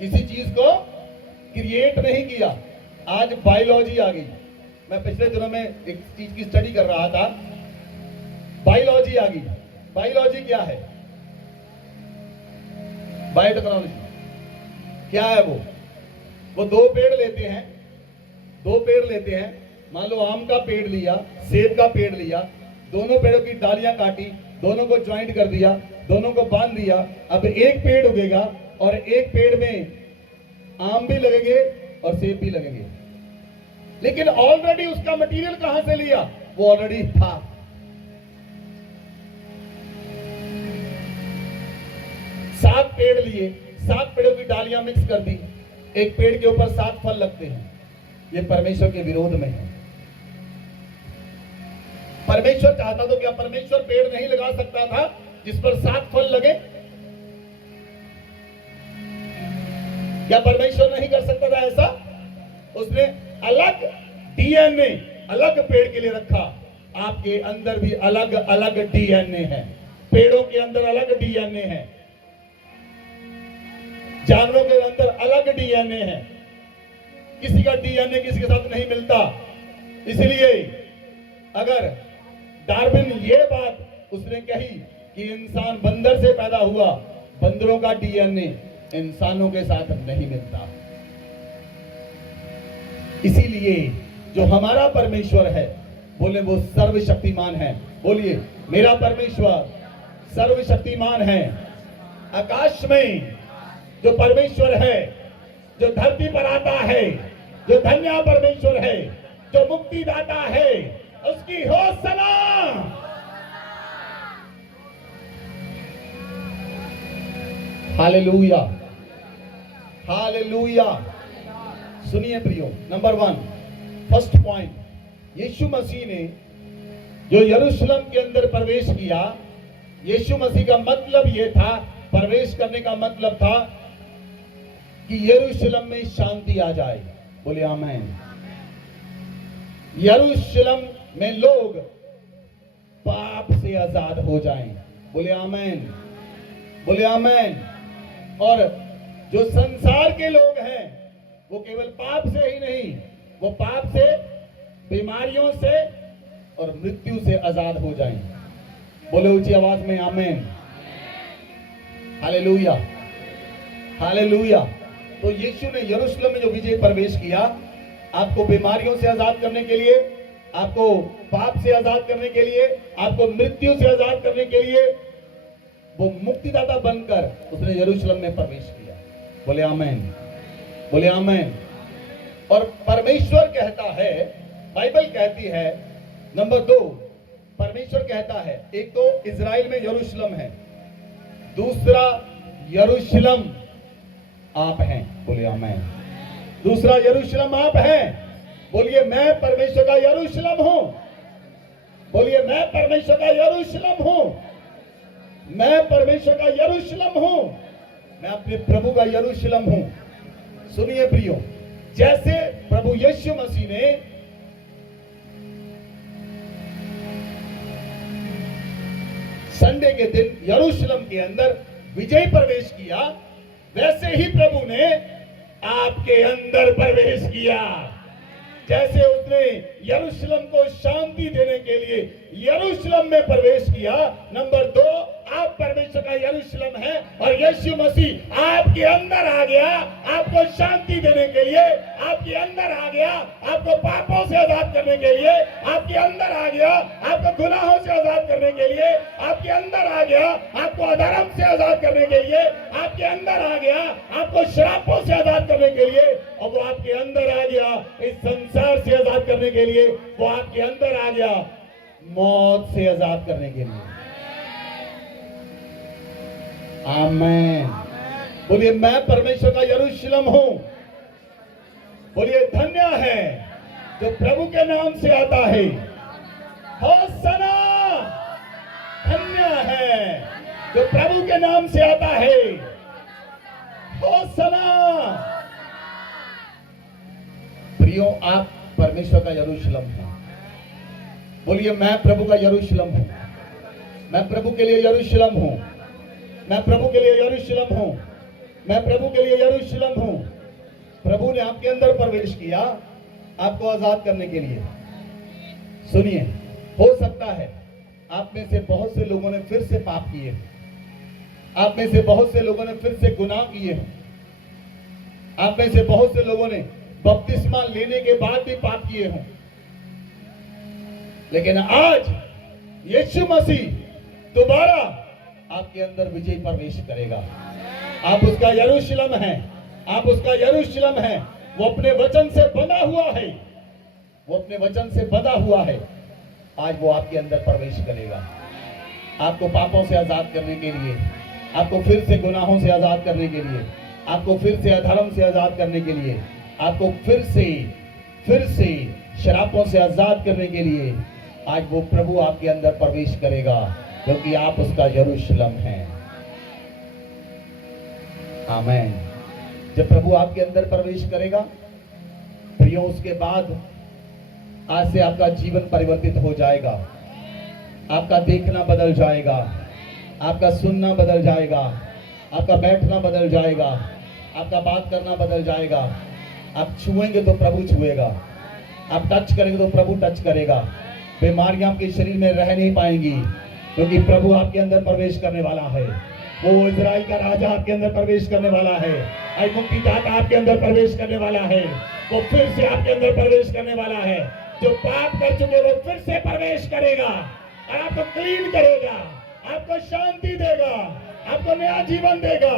किसी चीज को क्रिएट नहीं किया। आज बायोलॉजी आ गई। मैं पिछले दिनों में एक चीज की स्टडी कर रहा था। बायोलॉजी आ गई। बायोलॉजी क्या है? बायोटेक्नोलॉजी क्या है? वो दो पेड़ लेते हैं, दो पेड़ लेते हैं। मान लो आम का पेड़ लिया, सेब का पेड़ लिया, दोनों पेड़ों की डालियां काटी, दोनों को ज्वाइंट कर दिया, दोनों को बांध दिया। अब एक पेड़ उगेगा और एक पेड़ में आम भी लगेंगे और सेब भी लगेंगे। लेकिन ऑलरेडी उसका मटेरियल कहां से लिया? वो ऑलरेडी था। सात पेड़ लिए, सात पेड़ों की डालियां मिक्स कर दी, एक पेड़ के ऊपर 7 फल लगते हैं। ये परमेश्वर के विरोध में है। परमेश्वर चाहता तो क्या परमेश्वर पेड़ नहीं लगा सकता था जिस पर 7 फल लगे? क्या परमेश्वर नहीं कर सकता था ऐसा? उसने अलग डीएनए अलग पेड़ के लिए रखा। आपके अंदर भी अलग अलग डीएनए है। पेड़ों के अंदर अलग डीएनए है, जानवरों के अंदर अलग डीएनए है। किसी का डीएनए किसी के साथ नहीं मिलता। इसलिए अगर डार्विन ये बात उसने कही कि इंसान बंदर से पैदा हुआ, बंदरों का डीएनए इंसानों के साथ नहीं मिलता। इसीलिए जो हमारा परमेश्वर है, बोले वो सर्वशक्तिमान है। बोलिए, मेरा परमेश्वर सर्वशक्तिमान है। आकाश में जो परमेश्वर है जो धरती पर आता है, जो धन्य परमेश्वर है, जो मुक्ति दाता है, उसकी होसना। Hallelujah, hallelujah. सुनिए प्रियो, नंबर 1, फर्स्ट पॉइंट, यीशु मसीह ने जो यरूशलेम के अंदर प्रवेश किया, यीशु मसीह का मतलब यह था, प्रवेश करने का मतलब था कि यरूशलेम में शांति आ जाए। बोले आमीन। यरूशलेम में लोग पाप से आजाद हो जाएं। बोले आमीन, बोले आमीन। और जो संसार के लोग हैं, वो केवल पाप से ही नहीं, वो पाप से, बीमारियों से और मृत्यु से आजाद हो जाएं। बोले ऊंची आवाज में आमीन। Hallelujah, hallelujah. तो यीशु ने यरूशलेम में जो विजय प्रवेश किया, आपको बीमारियों से आजाद करने के लिए, आपको पाप से आजाद करने के लिए, आपको मृत्यु से आजाद करने के लिए, वो मुक्तिदाता बनकर उसने यरूशलेम में प्रवेश किया। बोले आमीन, बोले आमीन। और परमेश्वर कहता है, बाइबल कहती है, नंबर 2, परमेश्वर कहता है, एक तो इजराइल में यरूशलेम है, दूसरा यरूशलेम आप हैं। बोले आमीन। दूसरा यरूशलेम आप हैं। बोलिए मैं परमेश्वर का यरूशलेम हूं। बोलिए मैं परमेश्वर का यरूशलेम हूं। मैं परमेश्वर का यरूशलेम हूं। मैं अपने प्रभु का यरूशलेम हूं। सुनिए प्रियो, जैसे प्रभु यीशु मसीह ने संडे के दिन यरूशलेम के अंदर विजय प्रवेश किया, वैसे ही प्रभु ने आपके अंदर प्रवेश किया। जैसे उसने यरूशलेम को शांति देने के लिए यरूशलेम में प्रवेश किया, नंबर 2, आप परमेश्वर का यरूशलेम है और यीशु मसीह आपके अंदर आ गया, आपको शांति देने के लिए, आपके अंदर आ गया, आपको पापों से आजाद करने के लिए, आपके अंदर आ गया, आपको गुनाहों से आजाद करने के लिए, आपके अंदर आ गया, आपको अधर्म से आजाद करने के लिए, आपके अंदर आ गया, आपको श्रापों से आजाद करने के लिए, और वो आपके अंदर आ गया इस संसार से आजाद करने के लिए, वो आपके अंदर आ गया मौत से आजाद करने के लिए। आमीन। बोलिए मैं परमेश्वर का यरूशलेम हूं। बोलिए धन्य है जो प्रभु के नाम से आता है। होसना, धन्य है जो प्रभु के नाम से आता है। होसना। प्रियो, आप परमेश्वर का यरूशलेम हैं। बोलिए मैं प्रभु का यरूशलेम हूं। मैं प्रभु के लिए यरूशलेम हूं। मैं प्रभु के लिए यरूशलेम हूं। मैं प्रभु के लिए यरूशलेम हूं। प्रभु ने आपके अंदर प्रवेश किया, आपको आजाद करने के लिए। सुनिए, हो सकता है आप में से बहुत से लोगों ने फिर से पाप किए हैं। आप में से बहुत से लोगों ने फिर से गुनाह किए हैं। आप में से बहुत से लोगों ने बपतिस्मा लेने के बाद भी पाप किए हों। लेकिन आज यीशु मसीह दोबारा आपके अंदर विजय प्रवेश करेगा। आप उसका यरूशलेम हैं। आप उसका यरूशलेम हैं। वो अपने वचन से बंधा हुआ है। वो अपने वचन से बंधा हुआ है। आज वो आपके अंदर प्रवेश करेगा, आपको पापों से आजाद करने के लिए, आपको फिर से गुनाहों से आजाद करने के लिए, आपको फिर से अधर्म से आजाद करने के लिए, आपको फिर से शराबों से आजाद करने के लिए आज वो प्रभु आपके अंदर प्रवेश करेगा, क्योंकि आप उसका यरूशलेम हैं। आमीन। जब प्रभु आपके अंदर प्रवेश करेगा प्रियो, उसके बाद आज से आपका जीवन परिवर्तित हो जाएगा। आपका देखना बदल जाएगा, आपका सुनना बदल जाएगा, आपका बैठना बदल जाएगा, आपका बात करना बदल जाएगा। आप छुएंगे तो प्रभु छुएगा, आप टच करेंगे तो प्रभु टच करेगा। बीमारियां आपके शरीर में रह नहीं पाएंगी, क्योंकि प्रभु आपके अंदर प्रवेश करने वाला है। वो इजराइल का राजा आपके अंदर प्रवेश करने वाला है। मुक्तिदाता आपके अंदर प्रवेश करने वाला है। वो फिर से आपके अंदर प्रवेश करने वाला है। जो पाप कर चुके वो फिर से प्रवेश करेगा और आपको क्लीन करेगा, आपको शांति देगा, आपको नया जीवन देगा,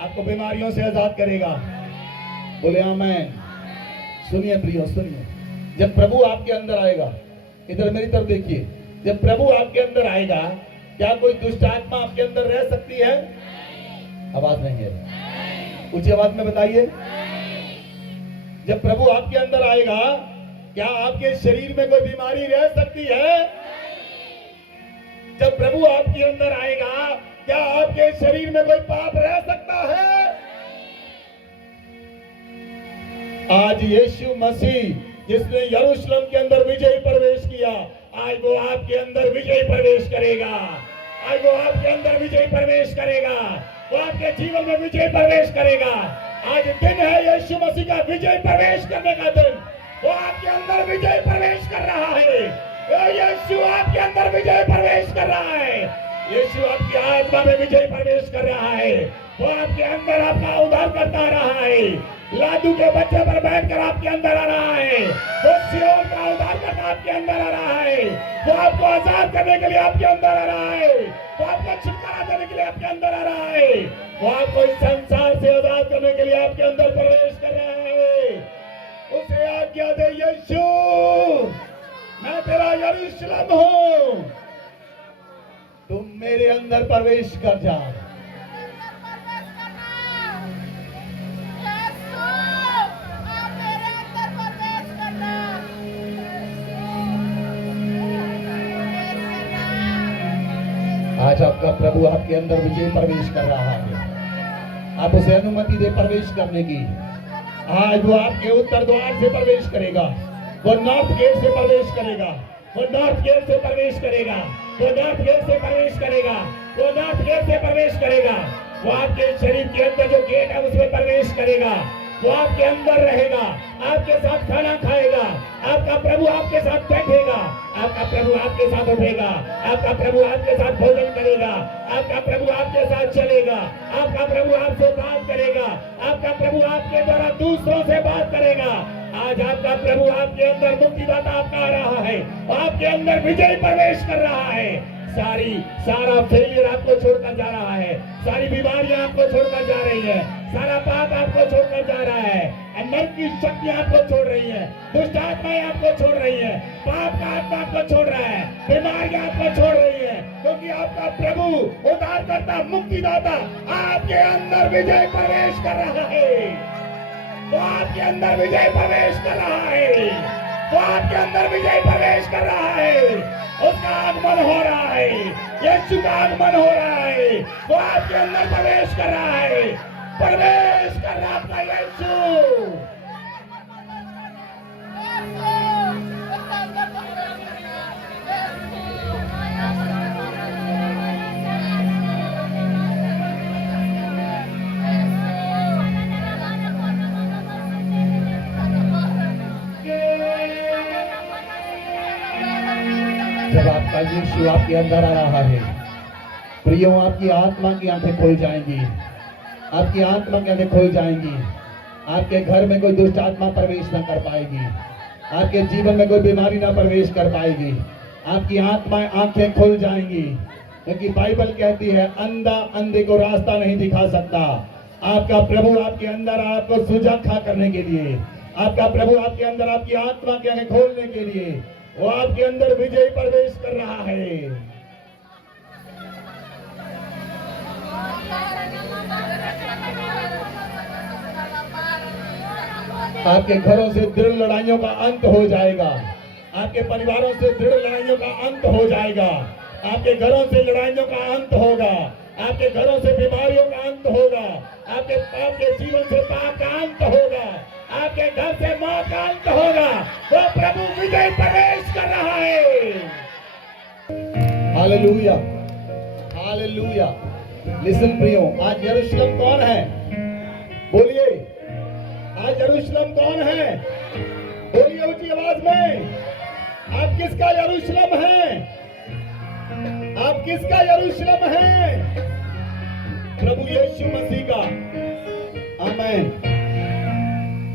आपको बीमारियों से आजाद करेगा। बोले आमेन। सुनिए प्रियो, सुनिए, जब प्रभु आपके अंदर आएगा, इधर मेरी तरफ देखिए, जब प्रभु आपके अंदर आएगा, क्या कोई दुष्ट आत्मा आपके अंदर रह सकती है? आवाज नहीं है, ऊंची आवाज में बताइए। जब प्रभु आपके अंदर आएगा, क्या आपके शरीर में कोई बीमारी रह सकती है? जब प्रभु आपके अंदर आएगा, क्या आपके शरीर में कोई पाप रह सकता है? आज यीशु मसीह जिसने यरूशलेम के अंदर विजय प्रवेश किया, आज वो आपके अंदर विजय प्रवेश करेगा। आज वो आपके अंदर विजय प्रवेश करेगा, वो आपके जीवन में विजय प्रवेश करेगा। आज दिन है यीशु मसीह का विजय प्रवेश करने का दिन। वो आपके अंदर विजय प्रवेश कर रहा है। यीशु आपके अंदर विजय प्रवेश कर रहा है। यीशु आपकी आत्मा में विजय प्रवेश कर रहा है। वो आपके अंदर आपका उद्धार करता रहा है। लादू के बच्चे पर बैठकर आपके अंदर आ रहा है। वो सियोन का उद्धार करता आपके अंदर आ रहा है। वो आपको आजाद करने के लिए आपके अंदर आ रहा है। वो आपको छुटकारा देने के लिए आपके अंदर आ रहा है। वो आपको इस संसार से आजाद करने के लिए आपके अंदर प्रवेश कर रहा है। उसे आज्ञा दे, यीशु मैं तेरा यरूशलेम हूँ, तुम मेरे अंदर प्रवेश कर जा। आज आपका प्रभु आपके अंदर विजय प्रवेश कर रहा है। आप उसे अनुमति दे प्रवेश करने की। आज वो आपके उत्तर द्वार से प्रवेश करेगा। वो नॉर्थ गेट से प्रवेश करेगा। वो नॉर्थ गेट से प्रवेश करेगा। वो नॉर्थ गेट से प्रवेश करेगा। वो नॉर्थ गेट से प्रवेश करेगा। वो आपके शरीर के अंदर जो गेट है उसमें प्रवेश करेगा। वो आपके अंदर रहेगा, आपके साथ खाना खाएगा। आपका प्रभु आपके साथ बैठेगा। आपका प्रभु आपके साथ उठेगा। आपका प्रभु आपके साथ भोजन करेगा। आपका प्रभु आपके साथ चलेगा। आपका प्रभु आपसे बात करेगा। आपका प्रभु आपके द्वारा दूसरों से बात करेगा। आज आपका प्रभु आपके अंदर मुक्तिदाता आपका आ रहा है। आपके अंदर विजय प्रवेश कर रहा है। सारा फेलियर आपको छोड़कर जा रहा है। सारी बीमारियां आपको छोड़कर जा रही है। सारा पाप आपको छोड़कर जा रहा है। नर्क की शक्तियां आपको छोड़ रही है। दुष्ट आत्माएं आपको छोड़ रही है। पाप का आत्मा आपको छोड़ रहा है। बीमारियां आपको छोड़ रही है, क्योंकि आपका प्रभु उद्धारकर्ता मुक्तिदाता आपके अंदर विजय प्रवेश कर रहा है। वो आपके अंदर विजय प्रवेश कर रहा है। वो आपके अंदर विजय प्रवेश कर रहा है। उसका आगमन हो रहा है। यीशु का आगमन हो रहा है। वो आपके अंदर प्रवेश कर रहा है। प्रवेश कर रहा है यीशु। जब आपका यीशु आपके अंदर आ रहा है, प्रियो आपकी आत्मा की आंखें खुल जाएंगी। आपकी आत्मा की आंखें खुल जाएंगी। आपके घर में कोई दुष्ट आत्मा प्रवेश न कर पाएगी। आपके जीवन में कोई बीमारी ना प्रवेश कर पाएगी। आपकी आत्मा आंखें खुल जाएंगी, क्योंकि बाइबल कहती है अंधा अंधे को रास्ता नहीं दिखा सकता। आपका प्रभु आपके अंदर आपको सुजाखा करने के लिए, आपका प्रभु आपके अंदर आपकी आत्मा की आंखें खोलने के लिए वो आपके अंदर विजय प्रवेश कर रहा है। आपके घरों से दृढ़ लड़ाइयों का अंत हो जाएगा। आपके परिवारों से दृढ़ लड़ाइयों का अंत हो जाएगा। आपके घरों से लड़ाइयों का अंत होगा। आपके घरों से बीमारियों का अंत होगा। आपके जीवन से पाप का अंत होगा। आपके घर से मौत का अंत होगा। वो प्रभु विजय प्रवेश कर रहा है। Hallelujah, hallelujah. लिसन प्रियो, आज यरूशलेम कौन है? बोलिए, आज यरूशलेम कौन है? बोलिए ऊंची आवाज में। आप किसका यरूशलेम है? आप किसका यरूशलेम है? प्रभु यीशु मसीह का। आमेन,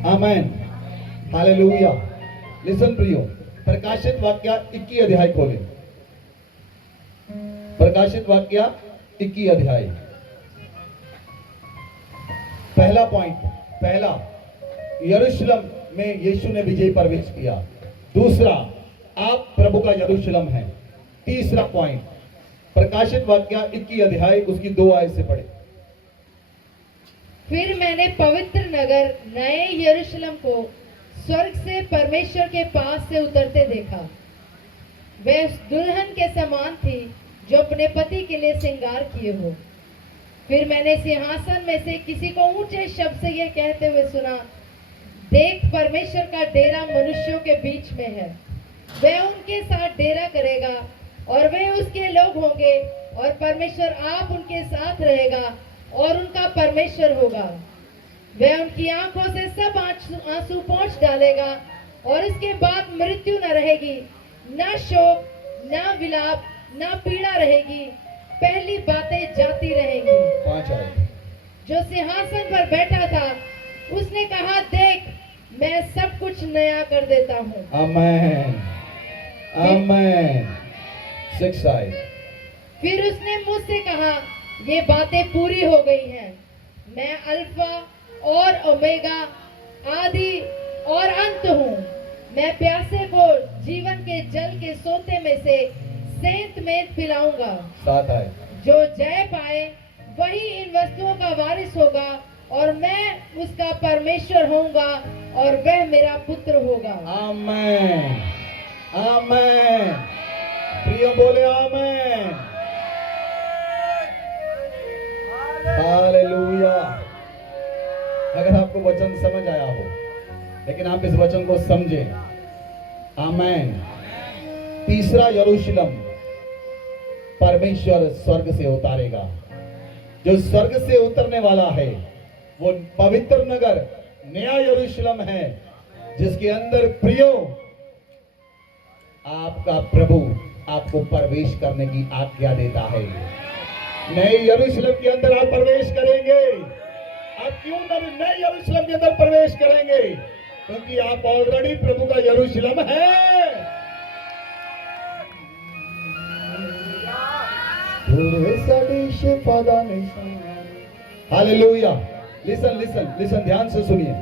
आमेन, हालेलुया। लिसन प्रियो, प्रकाशित वाक्य 21 अध्याय खोले। प्रकाशित वाक्य 21 अध्याय। पहला पॉइंट, पहला यरूशलेम में यीशु ने विजय प्रवेश किया। दूसरा, आप प्रभु का यरूशलेम है। तीसरा पॉइंट, प्रकाशित वाक्य 21 अध्याय उसकी 2 आयत से पढ़े। फिर मैंने पवित्र नगर नए यरूशलेम को स्वर्ग से परमेश्वर के पास से उतरते देखा। वह उस दुल्हन के समान थी जो अपने पति के लिए श्रृंगार किए हो। फिर मैंने सिंहासन में से किसी को ऊंचे शब्द से यह कहते हुए सुना, देख, परमेश्वर का डेरा मनुष्यों के बीच में है। वह उनके साथ डेरा करेगा और वे उसके लोग होंगे और परमेश्वर आप उनके साथ रहेगा और उनका परमेश्वर होगा। वह उनकी आंखों से सब आंसू पोंछ डालेगा और इसके बाद मृत्यु न रहेगी, न शोक, न विलाप, न पीड़ा रहेगी। पहली बातें जाती रहेंगी। 5 आयत। जो सिंहासन पर बैठा था उसने कहा, देख, मैं सब कुछ नया कर देता हूँ। आमेन, आमेन। 6 आयत। फिर उसने मुझसे कहा, ये बातें पूरी हो गई हैं। मैं अल्फा और ओमेगा, आदि और अंत हूँ। मैं प्यासे को जीवन के जल के सोते में से सेंत में पिलाऊंगा। 7 आयत। जो जय पाए वही इन वस्तुओं का वारिस होगा और मैं उसका परमेश्वर होऊंगा और वह मेरा पुत्र होगा। आमेन, आमेन। प्रिय बोले आमेन। हालेलुया। अगर आपको वचन समझ आया हो, लेकिन आप इस वचन को समझें। आमेन। तीसरा यरूशलेम परमेश्वर स्वर्ग से उतारेगा। जो स्वर्ग से उतरने वाला है वो पवित्र नगर नया यरूशलेम है, जिसके अंदर प्रियो आपका प्रभु आपको प्रवेश करने की आज्ञा देता है। नए यरूशलेम के अंदर आप प्रवेश करेंगे। आप क्यों नए यरूशलेम के अंदर प्रवेश करेंगे? क्योंकि आप ऑलरेडी प्रभु का यरूशलेम है। हालेलुया। लिसन लिसन लिसन, ध्यान से सुनिए।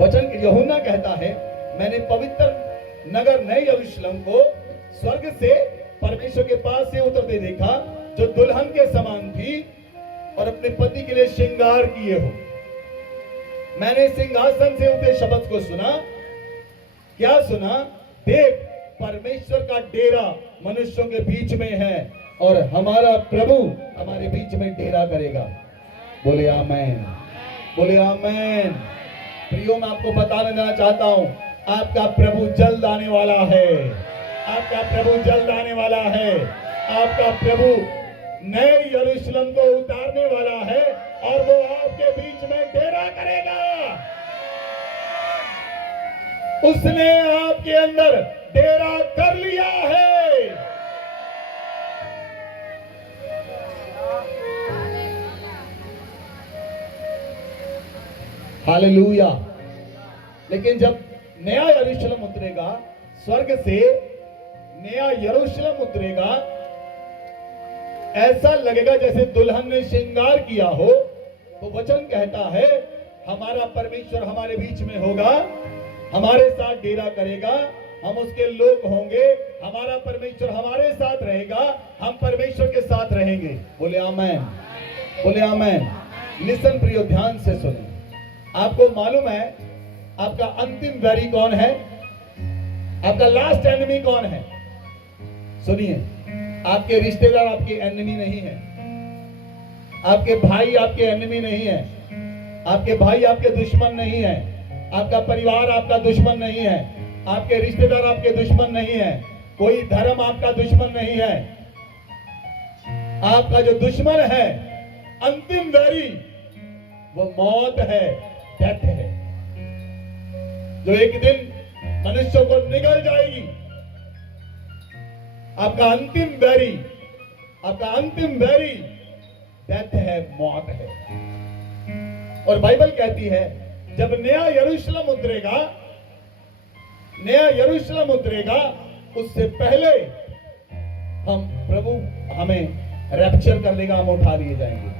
वचन यूहन्ना कहता है, मैंने पवित्र नगर नए यरूशलेम को स्वर्ग से परमेश्वर के पास से उतरते देखा, जो दुल्हन के समान थी और अपने पति के लिए श्रृंगार किए हो। मैंने सिंहासन से उठे शब्द को सुना। क्या सुना? देख, परमेश्वर का डेरा मनुष्यों के बीच में है और हमारा प्रभु हमारे बीच में डेरा करेगा। बोले आमेन, बोले आमेन। प्रियो, मैं आपको बताने देना चाहता हूं, आपका प्रभु जल्द आने वाला है। आपका प्रभु जल्द आने वाला है। आपका प्रभु नए यरूशलेम को उतारने वाला है और वो आपके बीच में डेरा करेगा। उसने आपके अंदर डेरा कर लिया है। हालेलुया। लेकिन जब नया यरूशलेम उतरेगा, स्वर्ग से नया यरूशलेम उतरेगा, ऐसा लगेगा जैसे दुल्हन ने श्रृंगार किया हो। तो वचन कहता है, हमारा परमेश्वर हमारे बीच में होगा, हमारे साथ डेरा करेगा, हम उसके लोग होंगे, हमारा परमेश्वर हमारे साथ रहेगा, हम परमेश्वर के साथ रहेंगे। बोले आमेन, बोले आमेन। लिसन प्रियो, ध्यान से सुनो। आपको मालूम है आपका अंतिम वैरी कौन है? आपका लास्ट एनिमी कौन है? सुनिए, आपके रिश्तेदार आपके एनिमी नहीं है। आपके भाई आपके एनिमी नहीं है। आपके भाई आपके दुश्मन नहीं है। आपका परिवार आपका दुश्मन नहीं है। आपके रिश्तेदार आपके दुश्मन नहीं है। कोई धर्म आपका दुश्मन नहीं है। आपका जो दुश्मन है, अंतिम वैरी, वो मौत है, डेथ है, जो एक दिन मनुष्यों को निगल जाएगी। आपका अंतिम वैरी, आपका अंतिम वैरी डेथ है, मौत है। और बाइबल कहती है, जब नया यरूशलेम उतरेगा, नया यरूशलेम उतरेगा, उससे पहले हम प्रभु हमें रैप्चर कर लेगा, हम उठा लिए जाएंगे।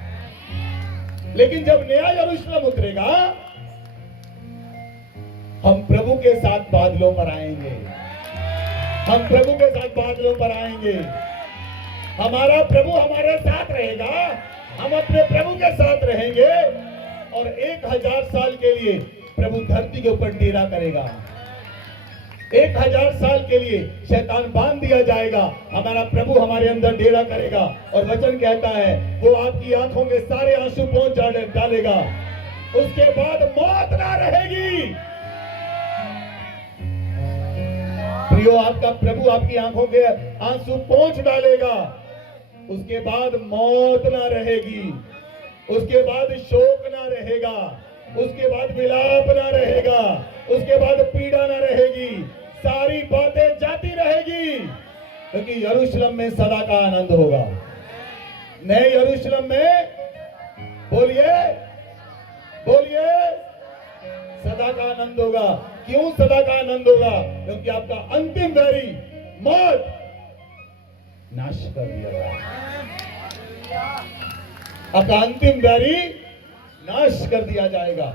लेकिन जब नया यरूशलेम उतरेगा, हम प्रभु के साथ बादलों पर आएंगे, हम प्रभु के साथ बादलों पर आएंगे। हमारा प्रभु हमारे साथ रहेगा, हम अपने प्रभु के साथ रहेंगे और 1000 साल के लिए प्रभु धरती के ऊपर डेरा करेगा। 1000 साल के लिए शैतान बांध दिया जाएगा, हमारा प्रभु हमारे अंदर डेरा करेगा। और वचन कहता है वो आपकी आंखों के सारे आंसू पोंछ डालेगा, उसके बाद मौत ना रहेगी। प्रियो, आपका प्रभु आपकी आंखों के आंसू पोंछ डालेगा, उसके बाद मौत ना रहेगी, उसके बाद शोक ना रहेगा, उसके बाद विलाप ना रहेगा, उसके बाद पीड़ा ना रहेगी, सारी बातें जाती रहेगी, क्योंकि यरूशलेम में सदा का आनंद होगा। नए यरूशलेम में बोलिए बोलिए सदा का आनंद होगा। क्यों सदा का आनंद होगा? क्योंकि आपका अंतिम वैरी मौत नाश कर दिया जाएगा, आपका अंतिम वैरी नाश कर दिया जाएगा।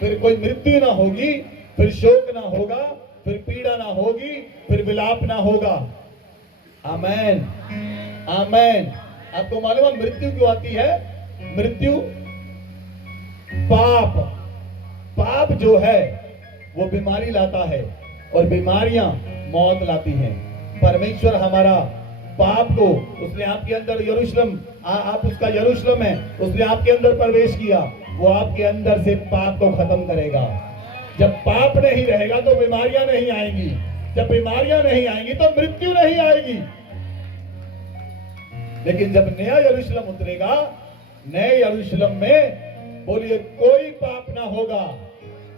फिर कोई मृत्यु ना होगी, फिर शोक ना होगा, फिर पीड़ा ना होगी, फिर विलाप ना होगा। आमेन आमेन। आपको मालूम है मृत्यु क्यों आती है? मृत्यु पाप जो है वो बीमारी लाता है और बीमारियां मौत लाती हैं। परमेश्वर हमारा पाप को, उसने आपके अंदर यरूशलेम, आप उसका यरूशलेम है, उसने आपके अंदर प्रवेश किया, वो आपके अंदर से पाप को खत्म करेगा। जब पाप नहीं रहेगा तो बीमारियां नहीं आएंगी, जब बीमारियां नहीं आएंगी तो मृत्यु नहीं आएगी। लेकिन जब नया यरूशलेम उतरेगा, नए यरूशलेम में बोलिए कोई पाप ना होगा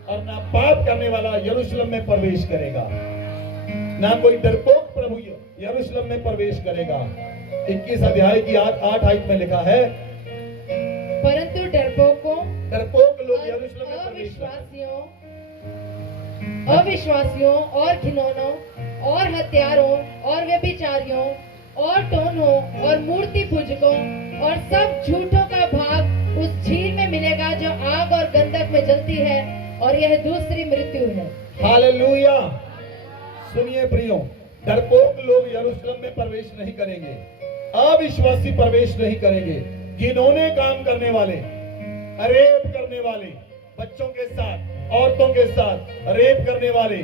और ना पाप करने वाला यरूशलेम में प्रवेश करेगा, ना कोई डरपोक प्रभु यरूशलेम में प्रवेश करेगा। 21 अध्याय की 8 आयत में लिखा है, परंतु डरपोक लोग यरूशलेम में प्रवेश अविश्वासियों और घिनौनों और हत्यारों और व्यभिचारियों और टोनों और मूर्ति पूजकों और सब झूठों का भाग उस झील में मिलेगा जो आग और गंधक में जलती है, और यह दूसरी मृत्यु है। हालेलुया। सुनिए प्रियो, डरपोक लोग यरूशलेम में प्रवेश नहीं करेंगे, अविश्वासी प्रवेश नहीं करेंगे, घिनौने काम करने वाले, रेप करने वाले, बच्चों के साथ, औरतों के साथ रेप करने वाले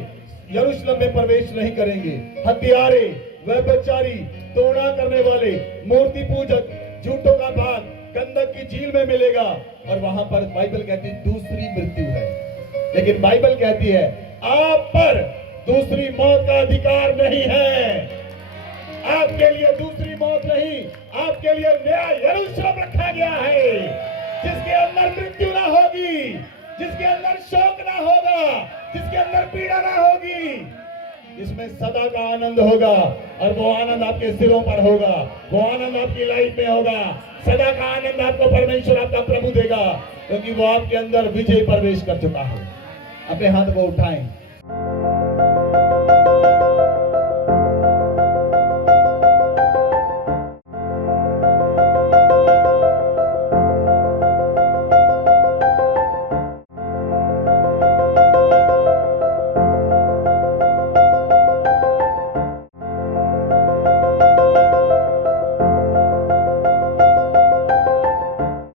यरूशलेम में प्रवेश नहीं करेंगे। हत्यारे, व्यभिचारी, टोना करने वाले, मूर्ति पूजक, झूठों का भाग गंधक की झील में मिलेगा, और वहां पर बाइबल कहती है दूसरी मृत्यु है। लेकिन बाइबल कहती है आप पर दूसरी मौत का अधिकार नहीं है, आपके लिए दूसरी मौत नहीं, आपके लिए नया यरूशलेम रखा गया है, जिसके अंदर मृत्यु ना होगी, जिसके अंदर शोक ना होगा, जिसके अंदर पीड़ा ना होगी, जिसमें सदा का आनंद होगा। और वो आनंद आपके सिरों पर होगा, वो आनंद आपकी लाइफ में होगा। सदा का आनंद आपको परमेश्वर आपका प्रभु देगा, क्योंकि वो आपके अंदर विजय प्रवेश कर चुका है। अपने हाथ को उठाएं।